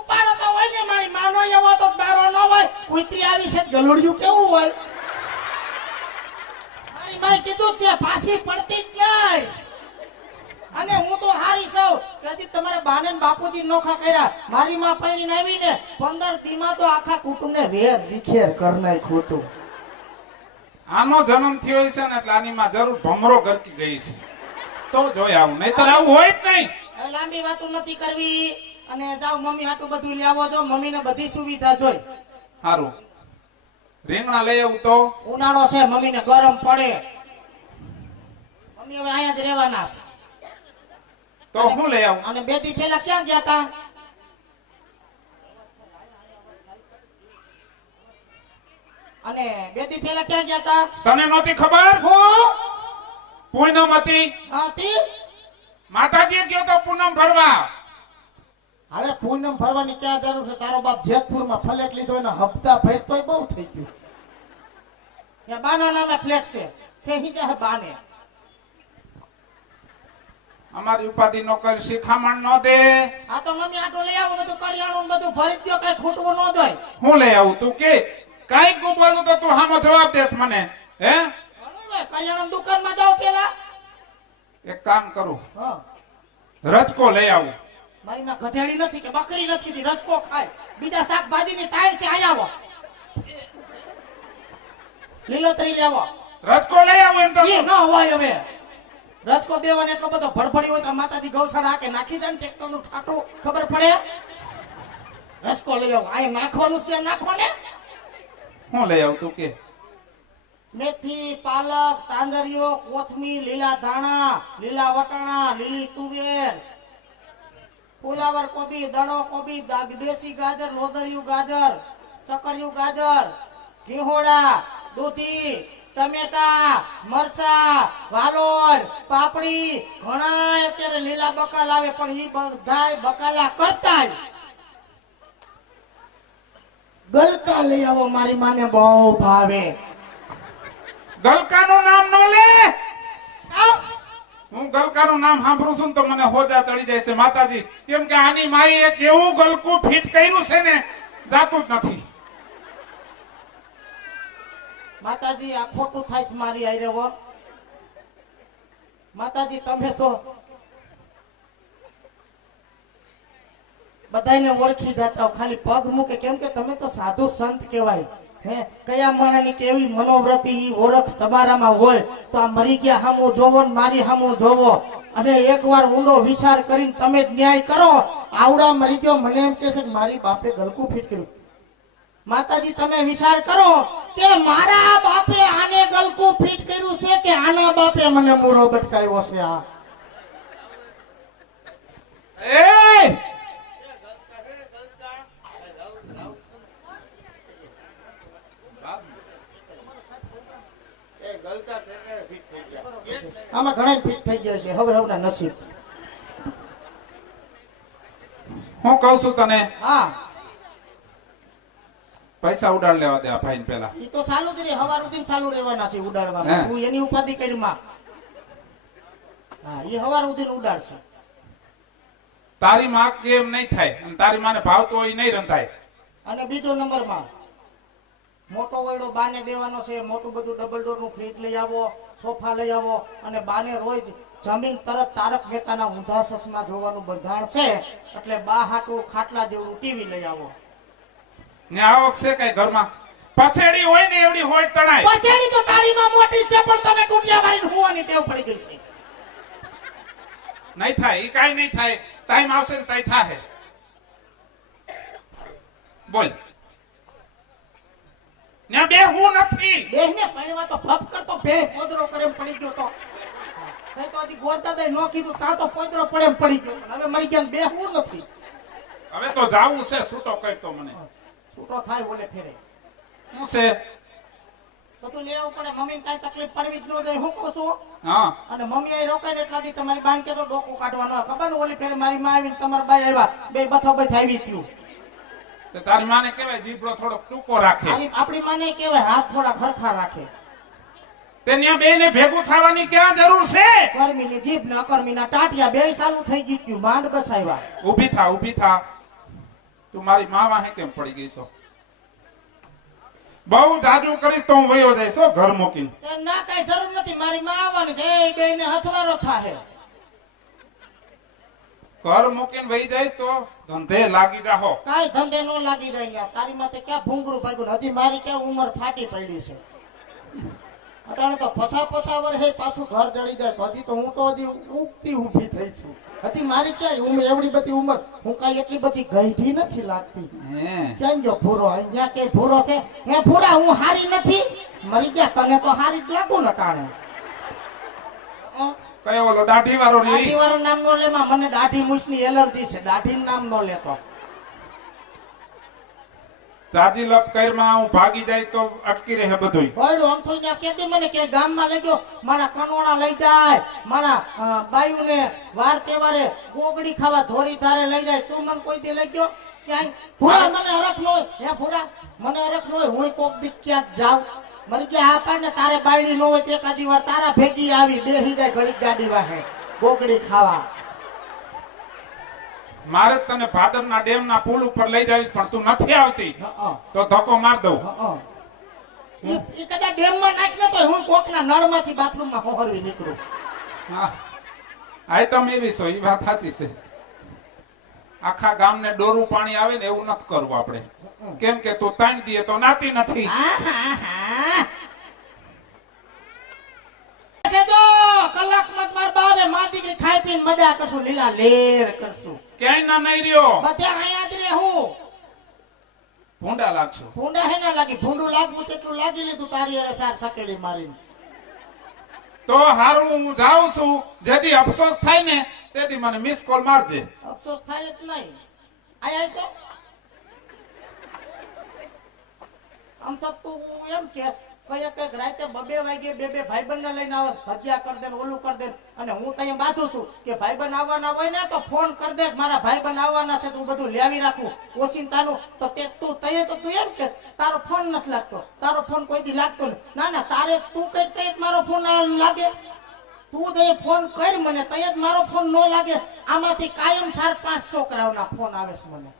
ઉપાડો તો હોય ને, મારી માનો એવો તો બારો ન હોય. કુતરી આવી છે ગલુડિયું કેવું હોય? મારી માએ કીધું છે પાછી પડતી જ નહીં. અને હું તો હારી સૌ કદી તમારા બાને ને બાપુજી નોખા કર્યા. મારી માં પૈણીને આવીને 15 દીમાં તો આખા કુટુંબને વેર વિખેર કર નાખ્યું હતું. આનો જન્મ થયો છે ને એટલે આની માં જરૂર ભમરો ગરકી ગઈ છે. તો જોઈ આવું, નહીતર આવું હોય જ નહીં. હવે લાંબી વાતો નથી કરવી. અને જાવ મમ્મી હાટું બધું લઈ આવો છો. મમ્મીને બધી સુવિધા જોઈ. સારું, રીંગણા લઈ આવું તો? ઉનાળો છે, મમ્મીને ગરમ પડે. મમ્મી હવે અહીંયા જ રહેવાના છે. તો હું લઈ આવું? અને 2 દી પહેલા ક્યાં ગયા તા? અને 2 દી પહેલા ક્યાં ગયા તા? તને નહોતી ખબર? હું પૂનમ હતી. હતી. માતાજી ગયો તો પૂનમ ભરવા. હવે પૂનમ ભરવાની ક્યાં જરૂર છે? તારો બાપ જેતપુરમાં ફ્લેટ લીધો એના હપ્તા ભેટ તોય બહુ થઈ ગયું. ત્યાં બાના નામે ફ્લેટ છે. ફેહી જાય બાને. અમારી ઉપાધિ નો કર, શિખામણ નો દે. આ તો મમ્મી આટલું લઈ આવો, બધું કરિયાણું ને બધું ભરી દો, કઈ ખૂટવું ન જોઈએ. હું લઈ આવું? તું કે કઈ કો બોલું તો તું હામો જવાબ દેસ મને. હે કરિયાણા દુકાનમાં જાઓ પેલા. એક કામ કરું, હા, રચકો લઈ આવું. મારી માં ગધેડી નથી કે બકરી નથી તી રચકો ખાય. બીજા શાકભાજી ની તાણ છે આયા આવો. લીલોતરી લેવો. રચકો લઈ આવું એમ તો. એ ન હોય હવે. રચકો દેવાને એટલો બધો ભડભડી હોય તો માતાજી ગૌશાળા કે નાખી દે ને ટ્રેક્ટર નું ઠાટું ખબર પડે. રચકો લઈ આવો. આ નાખવાનું છે, નાખો ને. હું લઈ આવું? તું કે મેથી, પાલક, તાંદરીઓ, કોથમીર, લીલા ધાણા, લીલા વટાણા, લીલી તુવેર, ફુલાવર કોબી, દડો કોબી, દેશી ગાજર, લોદરિયું ગાજર, સકરિયું ગાજર, ઘીહોડા, દૂધી, ટમેટા, મરચા, વાલોર, પાપડી, ઘણા અત્યારે લીલા બકાલા આવે. પણ ઈ બધાય બકાલા કરતા ગલકા લઈ આવો. મારી માને બહુ ભાવે. ગલકાનું નામ નો લે. હું ગલકાનું નામ સાંભળું છું તો મને હોજા ચડી જાય છે માતાજી. કેમ કે આની માએ એક એવું ગલકું ફિટ કર્યું છે ને, જાતું જ નથી. માતાજી આ ખોટું થાય છે મારી આયરે હો. માતાજી તમે તો બધાને ઓળખી જતા ખાલી પગ મૂકે. કેમ કે તમે તો સાધુ સંત કહેવાય. હે કયા માણસની કેવી મનોવૃત્તિ ઓળખ તમારામાં હોય તો આ મરી ગયા હામું જોવો ને મારી હામું જોવો. અને એકવાર ઊંડો વિચાર કરીને તમે જ ન્યાય કરો. આવડા મરી ગયો મને એમ કહે છે કે મારી બાપે ગલકું ફિટ કર્યું. માતાજી તમે વિચાર કરો કે મારા બાપે આને ગલકું ફિટ કર્યું છે કે આના બાપે મને મૂરો બટકાયો છે. આ એ આમાં ઘણા ફિટ થઈ ગયા છે. હવે હવે નસીબ. હું કઉ છું તને, હા પૈસા ઉડાડ લેવા દે આ ભાઈ પેલા. ઈ તો ચાલુ જ રે. હવાર સુધી ચાલુ રહેવાના છે ઉડાડવા. તું એની ઉપાધિ કરી માં. હા ઈ હવાર સુધી ઉડાડશે. તારી માં કે એમ નહીં થાય અને તારી માને ભાવતો હોય ઈ નહીં રંધાય. અને બીજો નંબરમાં મોટો વયડો બાને દેવાનો છે, મોટું બધું ડબલ ડોર નું ફ્રીજ લઈ આવો, સોફા લઈ આવો, અને બાને રોજ જમીન તરત તારક મહેતાના ઊંધા ચશ્મા જોવાનું બંધાણ છે, એટલે બા હાટું ખાટલા જેવું ટીવી લઈ આવો. ને આવક છે કઈ ઘરમાં? પછેડી હોય ને એવડી હોય તણાય. પછેડી તો તારી માં મોટી છે, પણ તને ટૂટિયા મારીને હોવાની ટેવ પડી ગઈ છે. નહીં થાય, ઈ કાઈ નહીં થાય. ટાઈમ આવશે ને તઈ થાહે. બોલ. ને બે હું નથી. બેહને પહેલા તો ફપ કરતો બે પોદરો કરે એમ પડી ગયો તો. નહીં તો હજી ગોરતા દઈ નો કીધું તા તો પોદરો પડે એમ પડી ગયો. હવે મરી ગયા બે હું નથી. હવે તો જાવું છે, છૂટો કરતો મને. છૂટો થાય બોલે ફેરે. શું છે? બધું લેવું પડે. મમ્મીને કાંઈ તકલીફ પડવી જ ન દે. હું કહું છું. હા. અને મમ્મી અહીં રોકાય ને એટલાથી તમારી બાન કે તો ડોકું કાઢવાનું હોય. ખબર ને ઓલી ફેરે મારી માં આવીને તમારા બાઈ આવ્યા, બે બથો બથ આવી થયું. તો તારી માને કહેવાય જીભડો થોડો ટૂંકો રાખે. આપણી માને કહેવાય હાથ થોડા ખરખા રાખે. તે ન્યા બેયને ભેગું થવાની ક્યાં જરૂર છે? કર્મીની જીભ ને અકર્મીના ટાટિયા બે ચાલુ થઈ ગયું. માંડ બસ આવ્યા. ઊભી થા, ઊભી થા. તું મારી માં વાહે કેમ પડી ગઈ છો? બહુ જાજુ કરીશ તો હું વયો જઈશ હો ઘર મૂકીને. એ ના કઈ જરૂર નથી. મારી માં આવવાની છે, એ બેયને હથવારો થાહે. ઘર મૂકીને વહી જઈશ તો ધંધે લાગી જાહો. કાઈ ધંધે નો લાગી જાય યાર. તારી માથે ક્યાં ભૂંગરું ભાગ્યું. હજી મારી ક્યાં ઉંમર ફાટી પડી છે. અટાણે તો પછા વર્ષે પાછું ઘર જડી જાય. તો હજી તો હું તો હજી ઉગતી ઊભી થઈ છું. હજી મારી ક્યાંય ઉંમર એવડી બધી ઉંમર. હું કાંઈ એટલી બધી ગઈઢી નથી લાગતી. હે ક્યાં ગયો ભૂરો? અહીંયા ક્યાંય ભૂરો છે? હે ભૂરા, હું હારી નથી. મરી ગયા તને તો હારી જ લાગુ ને અટાણે. કયો ઓલો દાઢી વાળો રી? દાઢી વાળો નામ નો લેમાં. મને દાઢી મૂછની એલર્જી છે. દાઢી નામ નો લેતો. જાજી લપ કરમાં હું ભાગી જાય તો અટકી રહે બધું. બળું આમ થોઈ ના કેતી મને કે ગામમાં લઈ ગયો. મારા કનોણા લઈ જાય, મારા બાયુને વાર તહેવારે ગોગડી ખાવા ધોરી ધારે લઈ જાય. તું મને કોઈ દી લઈ ગયો ક્યાંય? ભૂરા મને હરખ ન હોય. હે ભૂરા, મને હરખ ન હોય. હું કોક દી ક્યાંક જાઉં. મરી ગયા આપા ને તારે બાયડી ન હોય તે એકાદી વાર તારા ભેગી આવી બેહી જાય ઘડીક ગાડી વાહે ગોગડી ખાવા. મારે તને ભાદરના ડેમના પુલ ઉપર લઈ જાવીશ પણ તું નથી આવતી તો ધક્કો માર દઉં. ઈ કદાચ ડેમમાં નાખી તો હું કોકના નળમાંથી બાથરૂમમાં હોહરવી નીકળું. આઈટમ એવી છો, એ વાત સાચી છે. આખા ગામને ડોરું પાણી આવે ને એવું નથી કરવું આપણે. કેમ કે તું તાણી દીએ તો નાતી નથી. કલાકમાં માર બાવે માં દીકરી ખાઈ પીને મજા કરશું, લીલા લેર કરશું. ક્યાંય ના નહીં રહ્યો. બધે અહીંયા જ રહું. ભૂંડા લાગશો. ભૂંડા હે ના લાગી. ભૂંડું લાગવું તેટલું લાગી લીધું તારી અરે ચાર સકેડી મારીને. તો હારું હું જાઉં છું. જેથી અફસોસ થાય ને તેથી મને મિસ કોલ મારજે. અફસોસ થાય જ નહીં. આય તો આમ તો તું એમ કે કઈક રાતે 2 વાગે બે ભાઈબંધ ને લઈને આવે, ભજીયા કર દે ઓલું કર દે. અને હું તઈ બાંધું છું કે ભાઈબંધ આવવાના હોય ને તો ફોન કર દે, મારા ભાઈબંધ આવવાના છે, તું બધું લેવી રાખું ઓચિંતાનું. તો તે તું તઈએ તો તું એમ કે તારો ફોન નથી લાગતો, તારો ફોન કોઈ દી લાગતો નહીં. ના ના, તારે તું કઈ તઈ મારો ફોન લાગે. તું તઈ ફોન કર મને, તઈ જ મારો ફોન ન લાગે. આમાંથી કાયમ 4-5 છોકરાઓના ફોન આવે છે મને.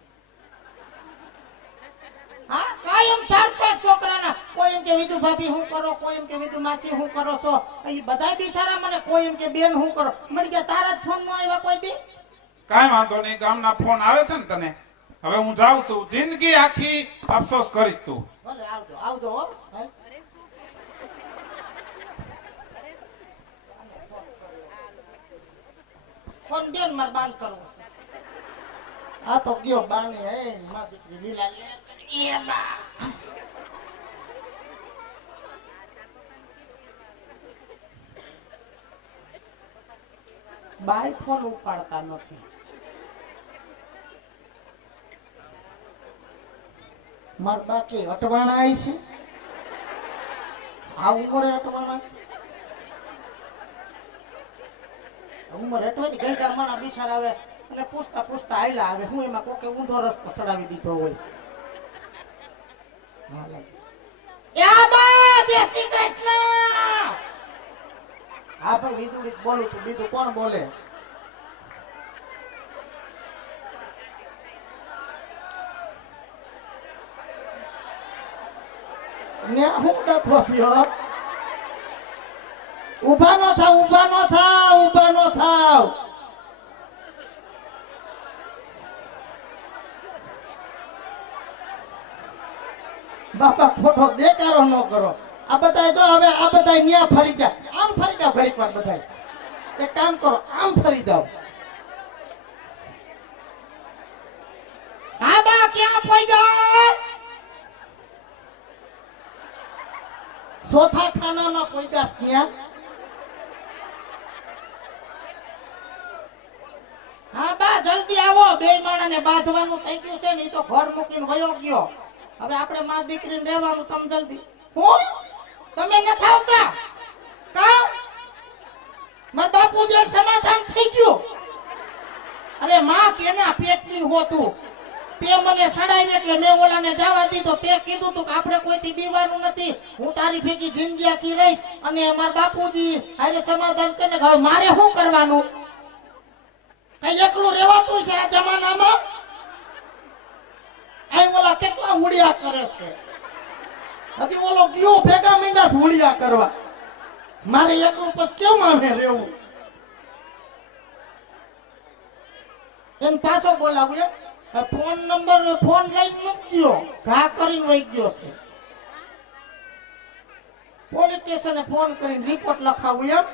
હા, કાયમ 4-5 છોકરાના. કોઈ એમ કે વિદુ ભાભી હું કરો, કોઈ એમ કે વિદુ માસી હું કરો છો. એ બધાય બિચારા મને કોઈ એમ કે બેન હું કરો. મળી ગયા તારા જ ફોન નો આવ્યા કોઈ દી? કાઈ વાંધો નહીં, ગામના ફોન આવે છે ને તને. હવે હું જાઉં છું. જિંદગી આખી અફસોસ કરીશ તું. ભલે આવજો, આવજો હો. ફોન દેન માર બાન કરવું. આ તો ગયો બાની હે માં દીકરી લીલા લે એમાં. બાય ફોન ઉપાડતા નથી. માર બાકી અટવાણા આવી છે. આ ઉંમરે અટવાણા. ઉંમર અટવાની ગઈ માણા બિચારા આવે અને પૂછતા પૂછતા આયલા આવે. હું એમાં કોકે ઊંધો રસ્તો ચડાવી દીધો હોય. જય શ્રી કૃષ્ણ. હા ભાઈ, વીજળી બોલું છું, બીજું કોણ બોલે? ને હું ડખો થયો ઊભા નો થાવ ઊભા નો થાવ ઊભા નો થાવ બાપા ખોટો દેકારો ન કરો આ બધા જો હવે આ બધા ન્યા ફરી જાય આમ ફરી જાવ ઘડીક વાર બધા એક કામ કરો આમ ફરી જાવ હા બા ક્યાં પોઈ ગયા ચોથા ખાનામાં પોઈ ગયા ત્યાં હા બા જલ્દી આવો બે માણાને બાંધવાનું થઈ ગયું છે ને ઈ તો ઘર મૂકીને વયો ગયો હવે આપણે માં દીકરીને રહેવાનું તમે જલ્દી હું તમે નથી આવતા કા માર બાપુજી સમાધાન થઈ ગયું અરે માં કેના પેટની હોતું તે મને સડાવી એટલે મેં ઓલાને જવા દીધો તે કીધું તું કે આપણે કોઈથી દીવાનું નથી હું તારી ભેગી જિંદગી આખી રહીશ અને મારા બાપુજી હારે સમાધાન કરીને હવે મારે શું કરવાનું કઈ એકલું રહેવાતું છે આ જમાનામાં આ ઓલા કેટલા ઉડિયા કરે છે હજી ઓલો ગયો ભેગા મીંડા ઉડિયા કરવા મારે એકલું પછી કેમ આવે રહેવું એમ પાછો બોલાવું એમ ફોન નંબર ફોન લઈને મૂક્યો ઘા કરીને વહી ગયો છે પોલીસ સ્ટેશને ફોન કરીને રિપોર્ટ લખાવું એમ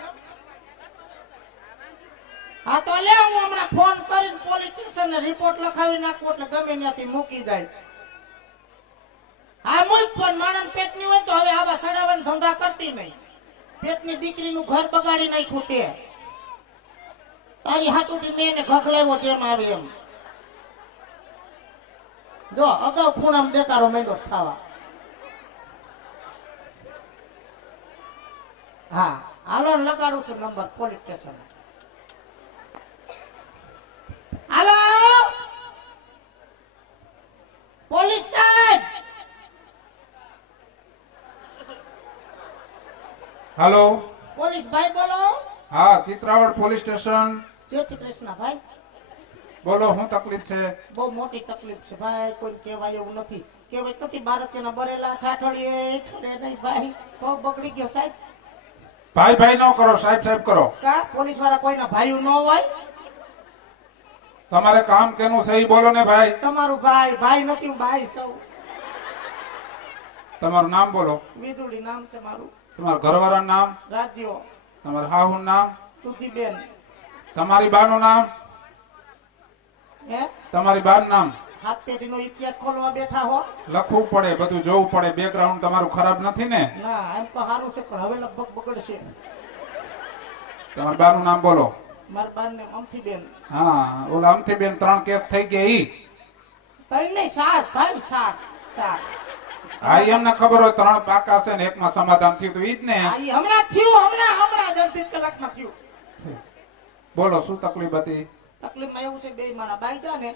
હા તો લે હું હમણાં ફોન કરીને પોલીસ સ્ટેશને રિપોર્ટ લખાવી નાખું એટલે ગમે ત્યાંથી મૂકી જાય હા મૂક ફોન માણસ પેટની હોય તો હવે આવા સડાવવાના ધંધા કરતી નહીં પેટની દીકરીનું ઘર બગાડી નાખ્યું તે તારી હાટુથી મેં એને ઘખલાવ્યો જેમ આવે એમ જો અગાઉ ખૂણામાં દેકારો મેંડો ખાવા હા હાલો લગાડું છું નંબર પોલીસ સ્ટેશન હાલો પોલીસ સાહેબ હાલો પોલીસ ભાઈ બોલો હા ચિત્રાવડ પોલીસ સ્ટેશન જય શ્રી કૃષ્ણ ભાઈ બોલો શું તકલીફ છે બહુ મોટી તકલીફ છે ભાઈ કોઈ કહેવાય એવું નથી કહેવાય નથી બાળકના બરેલા ઠાઠડીએ ઠરે નહીં ભાઈ બહુ બગડી ગયો સાહેબ ભાઈ ભાઈ ન કરો સાહેબ સાહેબ કરો કા પોલીસ વાળા કોઈના ભાઈઓ ન હોય તમારે કામ કેનું છે ઈ બોલો ને ભાઈ તમારું ભાઈ ભાઈ નથી હું ભાઈ સૌ તમારું નામ બોલો વિદુડી નામ છે મારું તમારા ઘરવાળાનું નામ રાજ્યો તમારા હાહુનું નામ તુતીબેન તમારી બાનું નામ હે તમારી બાનું નામ હાથ પેઢીનો ઇતિહાસ ખોલવા બેઠા હો લખવું પડે બધું જોવું પડે બેકગ્રાઉન્ડ તમારું ખરાબ નથી ને ના એમ તો સારું છે પણ હવે લગભગ બગડશે તમારા બાનું નામ બોલો મારા બાન ને અમથીબેન હા ઓલા અમથીબેન 3 કેસ થઈ ગયા ઈ તઈ નહીં સાત ભાઈ સાત સાત હા ઈ એમને ખબર હોય 3 પાકા છે ને એકમાં સમાધાન થયું તો ઈ જ ને આ ઈ હમણાં થયું હમણાં જ અડધી કલાકમાં થયું બોલો શું તકલીફ હતી તકલીફમાં એવું છે બે માણા બાઈ ગયા ને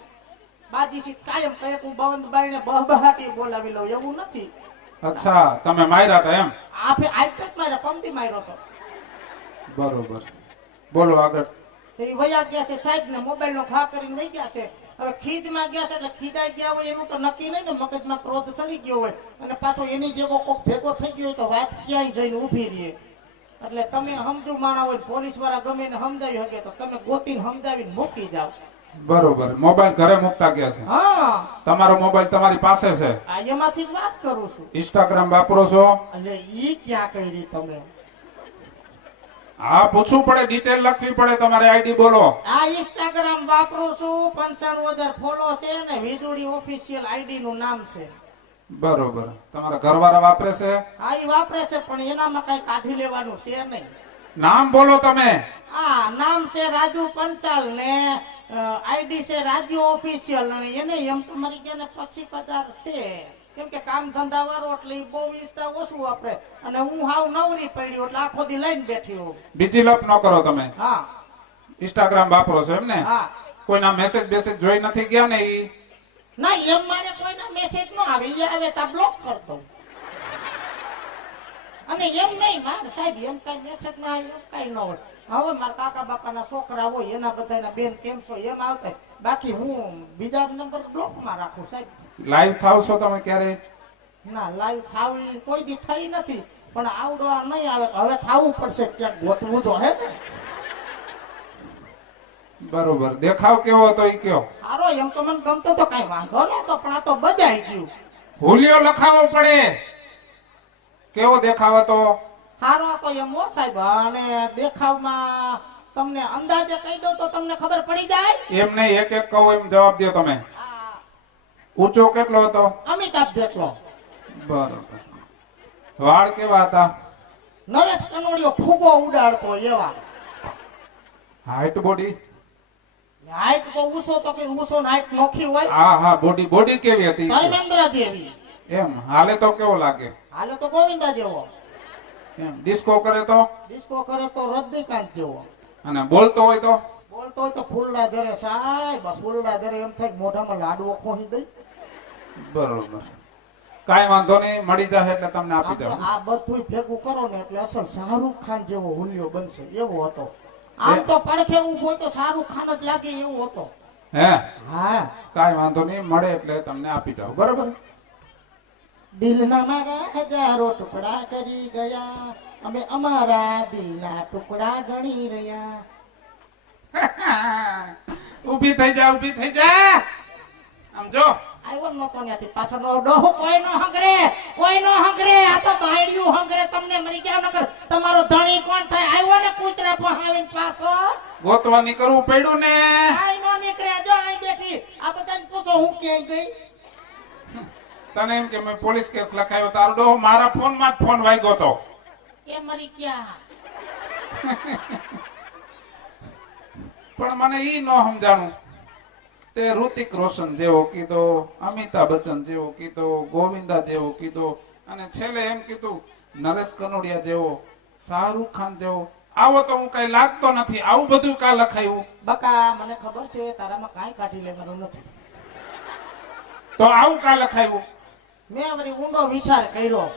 બાજી કાયમ કહે હું બંધ બાઈને બહબહાટી બોલાવી લઉં એવું નથી અચ્છા તમે માર્યા હતા એમ આપે આઈપેડ માર્યા પંક્તિ માર્યો તો બરોબર બોલો આગળ એ વયા ગયા છે સાહેબ ને મોબાઈલ નો ઘા કરીને વહી ગયા છે હવે ખીજમાં ગયા છે એટલે ખીજાઈ ગયા હોય એનું તો નક્કી નહીં ને મગજમાં ક્રોધ ચડી ગયો હોય અને પાછો એની જેવો કોક ભેગો થઈ ગયો હોય તો વાત ક્યાંય જઈને ઊભી રહે એટલે તમે સમજુ માણા હોય પોલીસ વાળા ગમે ને સમજાવી શકે તો તમે ગોતીને સમજાવીને મૂકી જાઓ બરોબર મોબાઈલ ઘરે મૂકતા ગયા છે હા તમારો મોબાઈલ તમારી પાસે છે આ એમાંથી જ વાત કરું છું ઇન્સ્ટાગ્રામ વાપરો છો એટલે ઈ ક્યાં કરી તમે હા પૂછવું પડે ડિટેલ લખવી પડે તમારી આઈડી બોલો આ ઇન્સ્ટાગ્રામ વાપરું છું 95,000 ફોલો છે ને વિદુડી ઓફિશિયલ આઈડી નું નામ છે બરોબર તમારા ઘરવાળા વાપરે છે આ ઈ વાપરે છે પણ એનામાં કઈ કાઢી લેવાનું છે નહીં નામ બોલો તમે આ નામ છે રાજુ પંચાલ ને આઈડી છે રાજુ ઓફિશિયલ અને એને એમ તો મરી ગયા ને 25,000 છે કેમ કે કામ ધંધા વાળો એટલે ઈ બહુ ઇન્સ્ટા ઓછું વાપરે અને હું હાવ નવરી પડ્યો એટલે આખો દી લઈને બેઠી હોઉં બીજી લપ ન કરો તમે હા ઇન્સ્ટાગ્રામ વાપરો છો એમ ને હા કોઈના મેસેજ બેસેજ જોઈ નથી ગયા ને ઈ ના એમ મારે કોઈના મેસેજ ન આવે ઈ આવે તો બ્લોક કર દઉં અને એમ નહીં માર સાહેબ એમ કઈ મેસેજ માં આવે એમ કઈ ન હોય હવે મારા કાકા બાપાના છોકરા હોય એના બધાના બેન કેમ છો એમ આવતા બાકી હું બીજા નંબર બ્લોક માં રાખું સાહેબ લાઈવ થાવ છો તમે ક્યારે ના લાઈવ ખાવી કોઈ દી થઈ નથી, પણ આવડો આ નહીં આવે. હવે ખાવું પડશે, ક્યાંક ગોતવું તો હે ને. બરોબર, દેખાવ કેવો હતો ઈ કયો? સારો એમ તો મને ગમતો તો કઈ વાંધો નતો, પણ આ તો બજાઈ ગયું. હુલિયો લખાવો પડે. કેવો દેખાવ હતો? સારો હતો એમ હો સાહેબ. અને દેખાવમાં તમને અંદાજે કહી દઉં તો તમને ખબર પડી જાય. એમ નહીં, એક એક કહું એમ જવાબ દો તમે. આ ઊંચો કેટલો હતો? અમિતાભ જેટલો. બરોબર. વાળ કેવા હતા? નરેશ કનોડિયો ફૂગો ઉડાડતો એવા. Height body? હાઈટ તો ઊંચો તો કે ઊંચો ને હાઈટ નોખી હોય. હા હા, બોડી બોડી કેવી હતી? ધર્મેન્દ્ર જેવી. એમ હાલે તો કેવો લાગે? હાલે તો ગોવિંદા જેવો. એમ ડિસ્કો કરે તો? ડિસ્કો કરે તો રજનીકાંત જેવો. અને બોલતો હોય તો? બોલતો હોય તો ફૂલડા ધરે સાહેબ. ફૂલડા ધરે એમ થાય મોઢામાં લાડવો ખોહી દઈ. બરોબર, કાઈ વાંધો નહીં, મળી જશે એટલે તમને આપી દઉં. આ બધું ભેગું કરો ને એટલે અસલ શાહરુખ ખાન જેવો હુલિયો બનશે એવો હતો. આમ તો પડખે ઉભો હોય તો શાહરુખ ખાન જ લાગે એવો હતો. હે, હા, કાઈ વાંધો નહીં, મળે એટલે તમને આપી દઉં. બરોબર. દિલના મારા હજારો ટુકડા કરી ગયા, અમે અમારા દિલના ટુકડા ગણી રહ્યા. ઊભી થઈ જા, ઊભી થઈ જા. આમ જો, આવ્યો નતો ત્યાંથી પાછળનો ડોહો કોઈ નો હંગરે, કોઈ નો હંગરે. આ તો બાયડિયું હંગરે. તમને મરી ગયા નકર તમારો ધણી કોણ થાય? આવ્યો ને કૂતરા પહાવીને પાછો. ગોતવા નીકળવું પડ્યું ને. આઈ નો નીકળે. જો અહીં બેઠી. આ બધાને પૂછો હું ક્યાંય ગઈ. તને એમ કે મેં પોલીસ કેસ લખાયો, તારો ડોહો મારા ફોન માં જ ફોન વાગ્યો તો. કે મરી ગયા. પણ મને ઈ ન સમજાણું. તે ઋતિક રોશન જેવો કીધો, અમિતાભ બચ્ચન જેવો કીધો, ગોવિંદા જેવો કીધો, અને છેલ્લે એમ કીધું નરેશ કનોડિયા જેવો, શાહરુખ ખાન જેવો. આવો તો હું કઈ લાગતો નથી. આવું બધું કા લખાયું? બકા મને ખબર છે તારામાં કાંઈ કાઢી લેવાનું નથી. તો આવું કા લખાયું? મેં વળી ઊંડો વિચાર કર્યો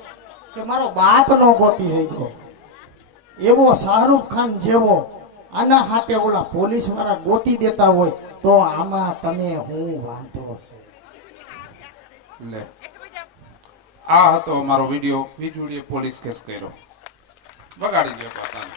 કે મારો બાપ નો ગોતી થઈ ગયો એવો શાહરુખ ખાન જેવો આના હાટે ઓલા પોલીસ વાળા ગોતી દેતા હોય તો આમાં તને હું વાંધો છે. લે, આ હતો મારો વિડિયો. વીજળીએ પોલીસ કેસ કર્યો, બગાડી ગયો પાતાને.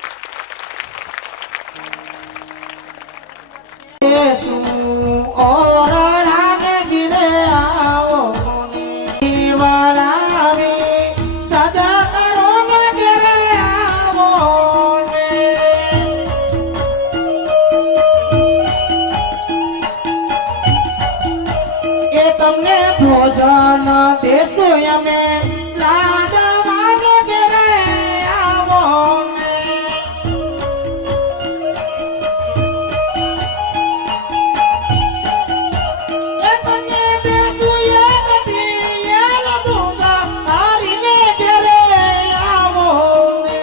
તમને ભોજન દેશું અમે લાડવાને ઘરે આવો ને. એ તમને દેશું એકથી એક દૂધા હારીને ઘરે આવો ને.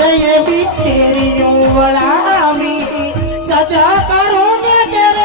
એ બિચારીઓ વળાવી સજા કરો ને ઘરે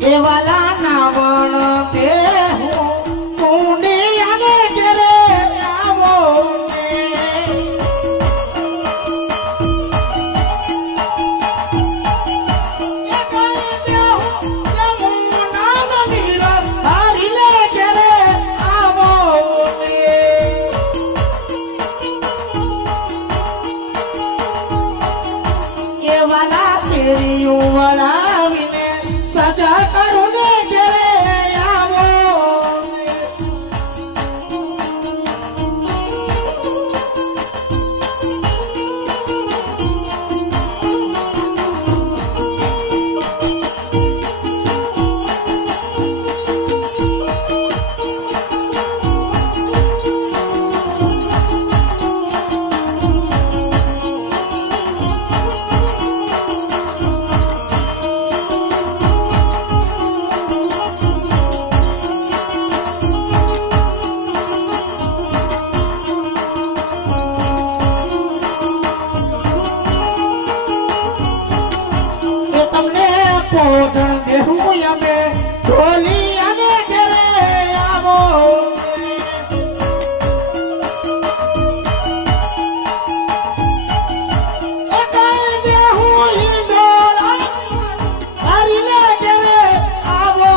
એ વાલા ના વણ તે હું કુંડી અને ઘરે આવો વળાવીને સજા કરું ને ઘરે આવો પોઢણ દેહું અમે ઢોલી અને ઘરે આવો દેહું ઢોળા હરીને ઘરે આવો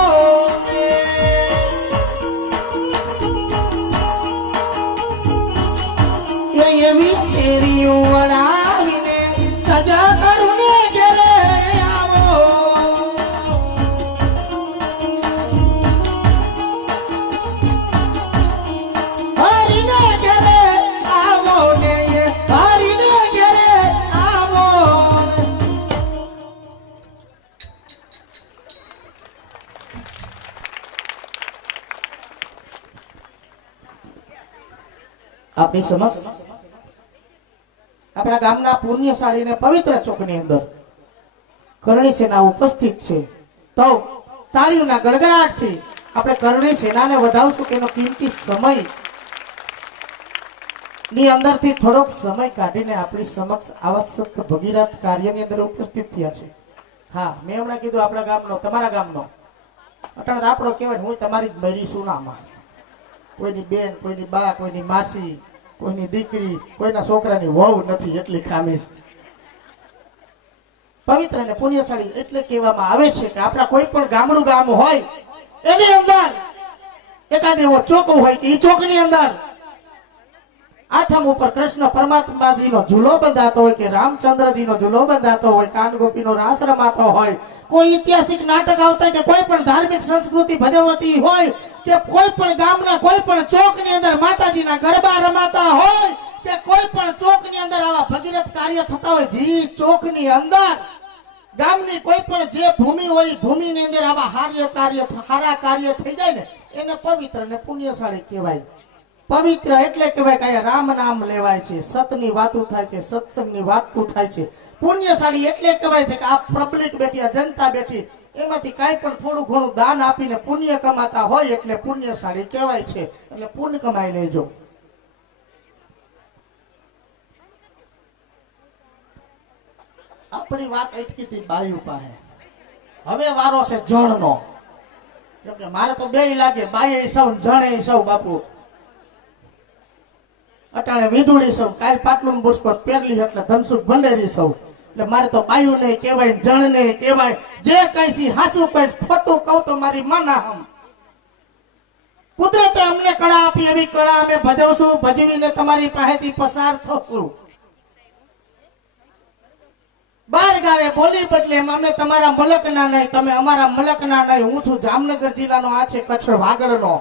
એવી શેરીઓ વળાવીને સજા કરું ને ઘરે આપણી સમક્ષ આપણા ગામના પુણ્યશાળી અને પવિત્ર ચોકની અંદર કરણી સેના ઉપસ્થિત છે. તો તાળીઓના ગડગડાટથી આપણે કરણી સેનાને વધાવશું કે એનો કિંમતી સમય ની અંદરથી થોડોક સમય કાઢીને આપણી સમક્ષ આવા સત્ય ભગીરથ કાર્યની અંદર ઉપસ્થિત થયા છે. હા, મેં હમણાં કીધું આપણા ગામનો, તમારા ગામનો અટાણ આપણો કહેવાય, હું તમારી જ મરી સુનામાં, કોઈની બેન, કોઈની બા, કોઈની માસી, કોઈની દીકરી, કોઈના છોકરાની વહુ નથી, એટલી ખામી. પવિત્ર અને પુણ્યશાળી એટલે કહેવામાં આવે છે કે આપણા કોઈ પણ ગામડું ગામ હોય એની અંદર એકાદ એવો ચોક હોય કે એ ચોકની અંદર આઠમ ઉપર કૃષ્ણ પરમાત્માજીનો ઝૂલો બંધાતો હોય કે રામચંદ્રજીનો ઝૂલો બંધાતો હોય, કાનગોપીનો રાસ રમાતો હોય, કોઈ ઐતિહાસિક નાટક આવતા કે કોઈ પણ ધાર્મિક સંસ્કૃતિ ભજવતી હોય કે કોઈ પણ ગામના કોઈ પણ ચોકની અંદર માતાજીના ગરબા રમાતા હોય કે કોઈ પણ ચોકની અંદર આવા ભગીરથ કાર્ય થતા હોય, જે ચોકની અંદર ગામની કોઈ પણ જે ભૂમિ હોય ભૂમિની અંદર આવા હારા કાર્ય થઈ જાય ને એને પવિત્ર અને પુણ્યશાળી કહેવાય. પવિત્ર એટલે કહેવાય કે રામ નામ લેવાય છે, સતની વાતો થાય છે, સત્સંગની વાતો થાય છે. પુણ્યશાળી એટલે કહેવાય છે કે આ પબ્લિક બેઠી, આ જનતા બેઠી, એમાંથી કાંઈ પણ થોડું ઘણું દાન આપીને પુણ્ય કમાતા હોય એટલે પુણ્યશાળી કહેવાય છે. એટલે પુણ્ય કમાઈ લેજો. આપણી વાત અટકી હતી બાયુ પાસે, હવે વારો છે જણનો. કેમ કે મારે તો બે લાગે, બાય સૌ જણે સૌ. બાપુ અટાણે વિધુડી સૌ, કાલ પાટલું બુસ્કોટ પહેરલી એટલે ધનસુખ ભંડેરી સૌ. એટલે મારે તો બાયું નહીં કહેવાય, જણ નહીં કહેવાય. જે કઈ સી સાચું કઈ ખોટું કહું તો મારી માના હમ. કુદરતે અમને કળા આપી, એવી કળા અમે ભજવશું, ભજવીને તમારી પાસેથી પસાર થશું. બાર ગાવે બોલી બદલે અમે તમારા મલકના નહીં, તમે અમારા મલકના નહીં. હું છું જામનગર જિલ્લાનો, આ છે કચ્છ વાગડનો.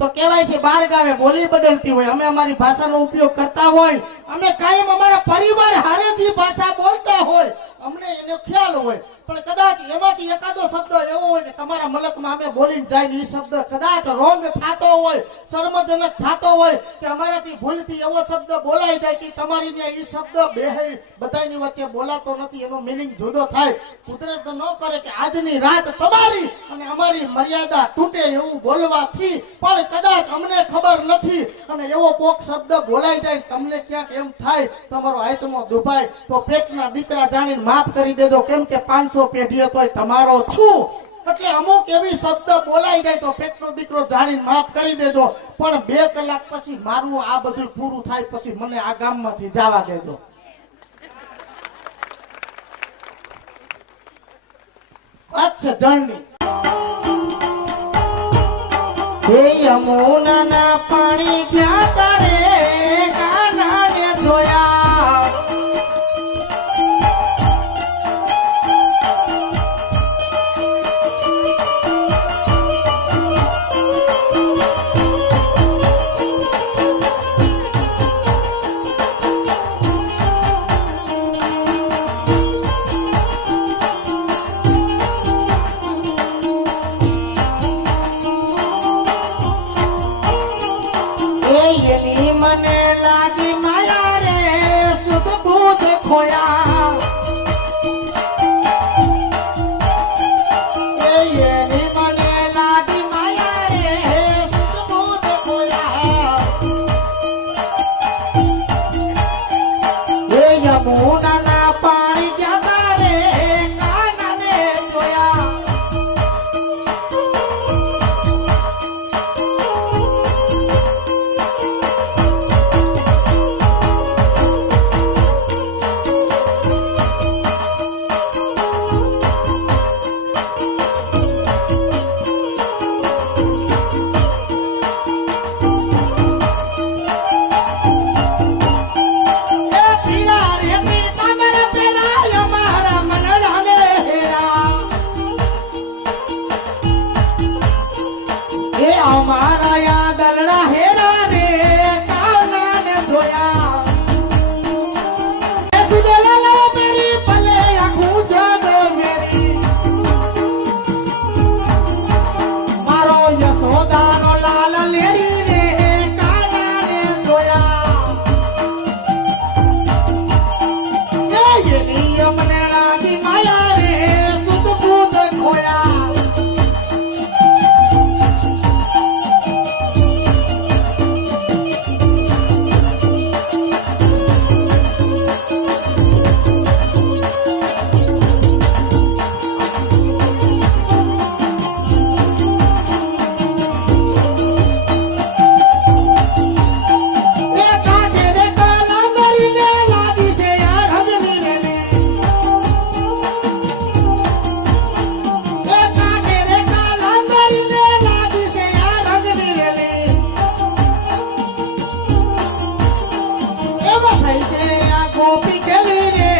તો કહેવાય છે બાર ગાવે બોલી બદલતી હોય, અમે અમારી ભાષાનો ઉપયોગ કરતા હોય, અમે કાયમ અમારા પરિવાર હારે જે ભાષા બોલતા હોય અમને એનો ખ્યાલ હોય. પણ કદાચ એમાંથી એકાદો શબ્દ એવો હોય કે તમારા મલકમાં અમે બોલીને જાય ને એ શબ્દ કદાચ રોંગ થતો હોય, શર્મજનક થતો હોય કે અમારાથી ભૂલથી એવો શબ્દ બોલાઈ જાય કે તમારી ને એ શબ્દ બે બધાની વચ્ચે બોલાતો નથી, એનો મિનિંગ જુદો થાય. કુદરત ન કરે કે આજની રાત તમારી અને અમારી મર્યાદા તૂટે એવું બોલવાથી, પણ કદાચ અમને ખબર નથી અને એવો કોક શબ્દ બોલાઈ જાય, તમને ક્યાંક એમ થાય તમારો આત્મો દુભાય, તો પેટના દીકરા જાણીને માફ કરી દેજો. કેમ કે 500 પેઢીએ તોય તમારો છું. એટલે એટલે અમુક એવી શબ્દ બોલાઈ જાય તો પેટનો દીકરો જાણીને માફ કરી દેજો, પણ 2 કલાક પછી મારું આ બધું પૂરું થાય પછી મને આ ગામમાંથી જવા દેજો. અચ્છા જણની હે યમુનાના પાણી ગયા તારે કાનાને ધોયા. એની મને લાગી માયા રે સુધ બુધ ખોયા. એની મને લાગી માયા રે સુધ બુધ ખોયા. એ યમુનાના પાણી ગયા રે કાનાને જોયા. અમારા યા દલડા હેરા રે કાનાને ધોયા. એ સુડેલા મેરી ભલે આખું જગ મેરી મારો યશોદાનો લાલ લેરી રે કાનાને ધોયા. એની મને લાગી માયા રે સુધ બુધ ખોયા. ગોપી ખેલી રે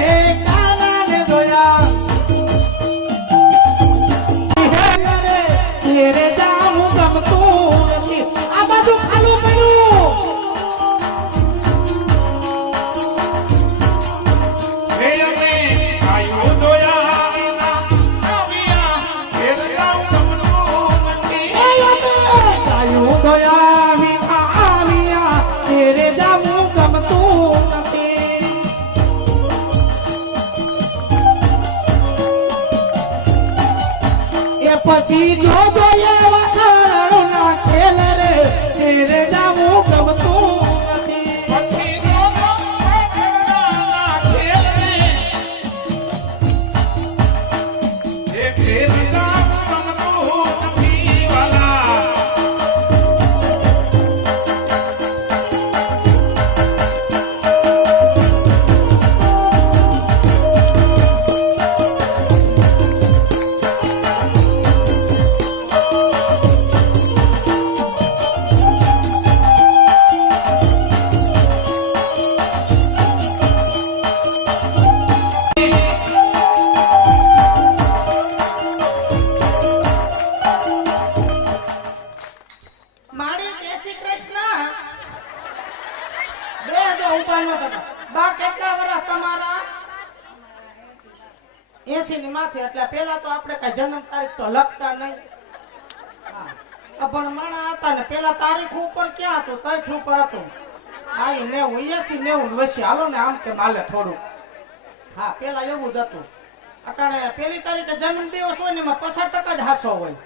કાનાને ધોયા. તેરે જાવું ગમતું નથી. આ બાજુ ખાલી પડ્યું. ધોયા વિના આવ્યા તેરે જાવું ગમતું નથી. એ પછી જો એવા સરળના ખેલ રે તેરે જાવું ગમતું નથી. પછી જો સરળના ખેલ રે એ ખેલ જાવું ગમતું નથી વાલા. મારી જય શ્રી કૃષ્ણ. બે જો ઉભા ન થતા. બા કેટલા વર્ષ તમારા? 80 ની માથે. એટલે પેલા તો આપણે કઈ જન્મ તારીખ તો લખતા નહીં. અભણ માણા હતા ને પેલા તારીખ ઉપર ક્યાં હતું? તઈ ઉપર હતું. હા 90 80 90 વચ્ચે હાલો ને આમ તેમ હાલે થોડું. હા પેલા એવું જ હતું. અટાણે પેલી તારીખે જન્મ દિવસ હોય ને એમાં 50% જ હાસો હોય.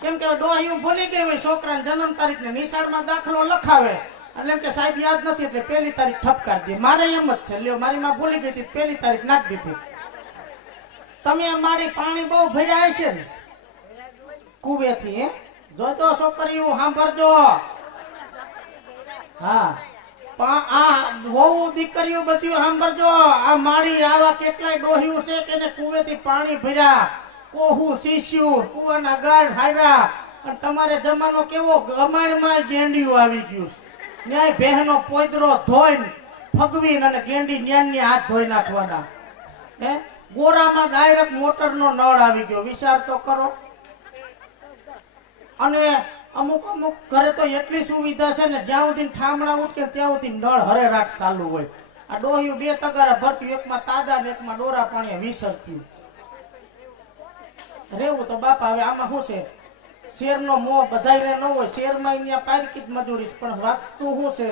કેમ કે ડોહી ભૂલી ગઈ હોય છોકરાને જન્મ તારીખ ને નિશાળમાં દાખલો લખાવે એટલે એમ કે સાહેબ યાદ નથી એટલે પહેલી તારીખ ઠપકાર દે. મારે એમ જ છે. લ્યો મારી માં ભૂલી ગઈ હતી પહેલી તારીખ નાખી દીધી. તમે મારી પાણી બહુ ભર્યા છે ને કુવેથી હે જોતો છોકરીઓ સાંભળજો હા પણ આ બહુ દીકરીઓ બધી સાંભળજો આ માળી આવા કેટલાય ડોહ્યું છે કે ને કુવેથી પાણી ભર્યા કોહું શીશ્યું કુવાના ગાઢ હાર્યા અને તમારે જમાનો કેવો ગમાણમાં ગેંડિયું આવી ગયું ન્યાય બહેનો પોદરો ધોઈને ફગવીને અને ગેંડી ન્યાનની હાથ ધોઈ નાખવાના હે ગોરામાં ડાયરેક્ટ મોટરનો નળ આવી ગયો વિચાર તો કરો અને અમુક અમુક ઘરે તો એટલી સુવિધા છે ને જ્યાં સુધી ઠામણા ઉઠકે ત્યાં સુધી નળ હરેરાટ ચાલુ હોય આ ડોહ્યું 2 તગારા ભરતી એકમાં તાદા ને એકમાં ડોરા પાણી વિસરતી રેવું તો બાપા હવે આમાં શું છે શેરનો મોહ બધાયને ન હોય શેરમાં અહીંયા પારકી જ મજૂરી છે પણ વાસ્તુ શું છે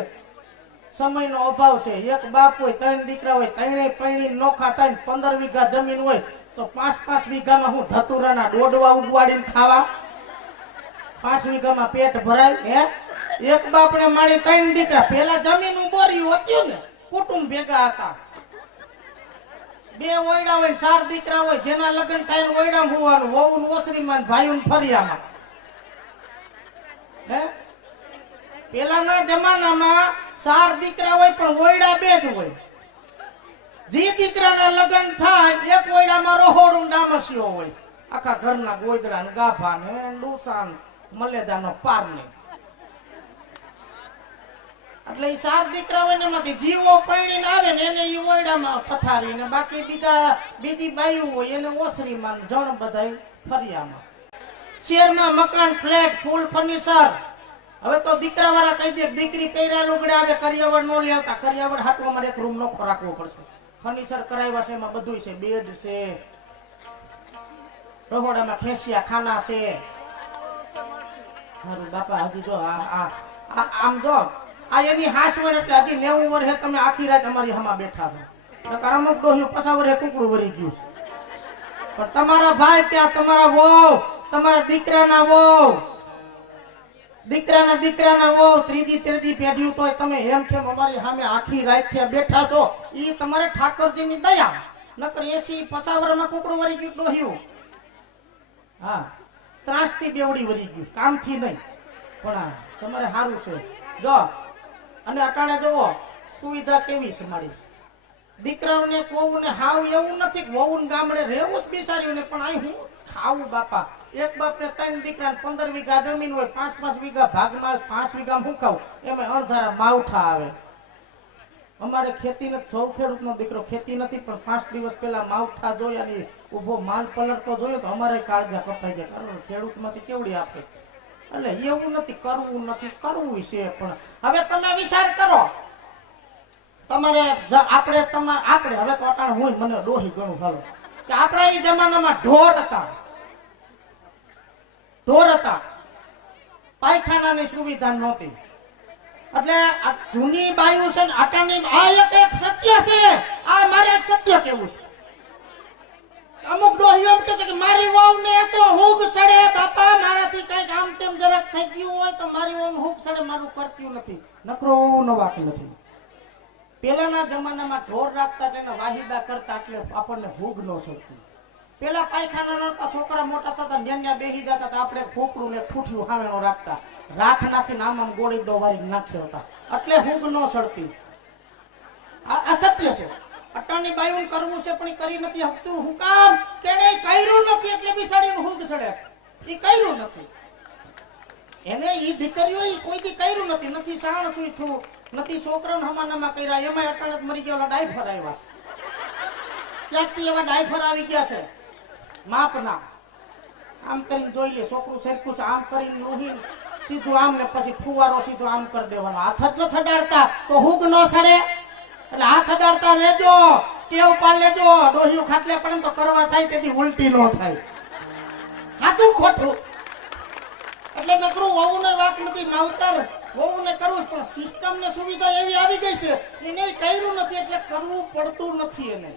સમયનો અભાવ છે એક બાપ હોય 3 દીકરા હોય ત્રણેય પૈણી નોખા થાય 15 વીઘા જમીન હોય તો 5-5 વીઘામાં હું ધતુરાના ડોડવા ઉગવાડીને ખાવા 5 વીઘામાં પેટ ભરાય હે એક બાપને મારી 3 દીકરા પેલા જમીન બોર્યું હતું ને કુટુંબ ભેગા હતા 2 ઓયડા હોય 4 દીકરા હોય જેના લગ્ન થાય ઓયડામાં હોવાનું વહુનું ઓસરીમાં ભાઈઓને ફરિયામાં હે પેલાના જમાનામાં 4 દીકરા હોય પણ ઓયડા 2 જ હોય જે દીકરાના લગ્ન થાય એક ઓયડામાં રહોડું ડામસ્યો હોય આખા ઘરના ગોયદરા ને ગાભા ને ડૂસા મલેદાનો પાર ને એટલે એ 4 દીકરા હોય ને એમાંથી જીવો પૈણીને આવે ને એને ઈ ઓયડામાં પથારી ને બાકી બીજી બાયું હોય એને ઓસરીમાં જણ બધાય ફરિયામાં શેરમાં મકાન ફ્લેટ ફૂલ ફર્નિચર હવે તો દીકરા વાળા કહી દે દીકરી પહેર્યા લુગડા આવે કરિયાવડ નો લેતા કરિયાવડ હાટવા અમારે એક રૂમ નોખો રાખવો પડશે ફર્નિચર કરાવ્યા છે એમાં બધું છે બેડ છે રહોડામાં ખેસિયા ખાના છે મારું બાપા હજી જો આમ જો આ એની હાસવણ એટલે હજી 90 વર્ષે તમે આખી રાત અમારી હમા બેઠા છો નકર અમુક ડોહ્યું 50 વર્ષે કુકડું વરી ગયું પણ તમારા ભાઈ ત્યાં તમારા વહુ તમારા દીકરાના વહુ ત્રીજી પેઢી તોય તમે એમ કેમ અમારી સામે આખી રાત થી બેઠા છો ઈ તમારે ઠાકોરજીની દયા નકર 80-50 વર્ષમાં કુકડું વરી ગયું ડોહ્યું હા ત્રાસથી બેવડી વરી ગયું કામથી નહીં પણ તમારે સારું છે જો અને અટાણે જોવો સુવિધા કેવી છે મારી દીકરાઓને કોવુને હાવ એવું નથી વહુને ગામડે રહેવું જ બિચાર્યું પણ અહીં હું ખાવું બાપા એક બાપને 3 દીકરા 15 વીઘા જમીન હોય 5-5 વીઘા ભાગમાં 5 વીઘા હું ખાવ એમાં અણધારા માવઠા આવે અમારે ખેતી નથી સૌ ખેડૂતનો દીકરો ખેતી નથી પણ 5 દિવસ પહેલા માવઠા જોયા ને ઉભો માલ પલળતો જોયો તો અમારે કાળજા કપાઈ જાય કારણ ખેડૂતમાંથી કેવડી આપે એટલે એવું નથી કરવું છે પણ હવે તમે વિચાર કરો તમારે આપણે હવે તો અટાણ હું મને ડોહી ગણું હાલો કે આપણા એ જમાનામાં ઢોર હતા પાયખાનાની સુવિધા નહોતી એટલે આ જૂની બાયુ છે ને અટાણી આ એક સત્ય છે આ મારે સત્ય કેવું છે અમુક ડોહીઓ એમ કહે છે કે મારી વહુને તો હુગ સડે બાપા મારાથી કઈક આમ તેમ જરાક થઈ ગયું હોય તો મારી વહુને હુગ સડે મારું કરતી નથી નકરો નો વાકી નથી પેલાના જમાનામાં ઢોર રાખતા એટલે વાહિદા કરતા એટલે આપણને હુગ ન સડતી પેલા પાયખાના નતા છોકરા મોટા થતા ન્યા બેહી જતા હતા આપણે ખોપડું ને ખૂઠ્યું હાવેનો રાખતા રાખ નાખીને આમ ગોળી દો વારી નાખ્યો હતા એટલે હુગ ન સડતી આ સત્ય છે અટાણી બાયું કરવું છે પણ કરી નથી હકતું હું કામ તેને કર્યું નથી એટલે બિસાડીને હુગ ચડે ઈ કર્યું નથી એને ઈ દીકરીઓ ઈ કોઈ દી કર્યું નથી સાણ સુઈ થું નથી છોકરાને હમાનામાં કર્યા એમાં અટાણે મરી ગયા ડાયફર આવ્યા ક્યાંકથી એવા ડાયફર આવી ગયા છે માપના આમ કરીને જોઈ લે છોકરું સરખું છે આમ કરીને લોહી સીધું આમ ને પછી ફુવારો સીધો આમ કરી દેવાનો હાથ જ ન થડાડતા તો હુગ ન સડે એટલે હાથ અડાડતા લેજો ટેવ પાડ લેજો ડોહિયું ખાટલે પડે તો કરવા થાય તેથી ઉલટી ન થાય સાચું ખોટું એટલે નકરું વહુને વાક નથી માવતર વહુને કરવું પણ સિસ્ટમ ને સુવિધા એવી આવી ગઈ છે એને કર્યું નથી એટલે કરવું પડતું નથી એને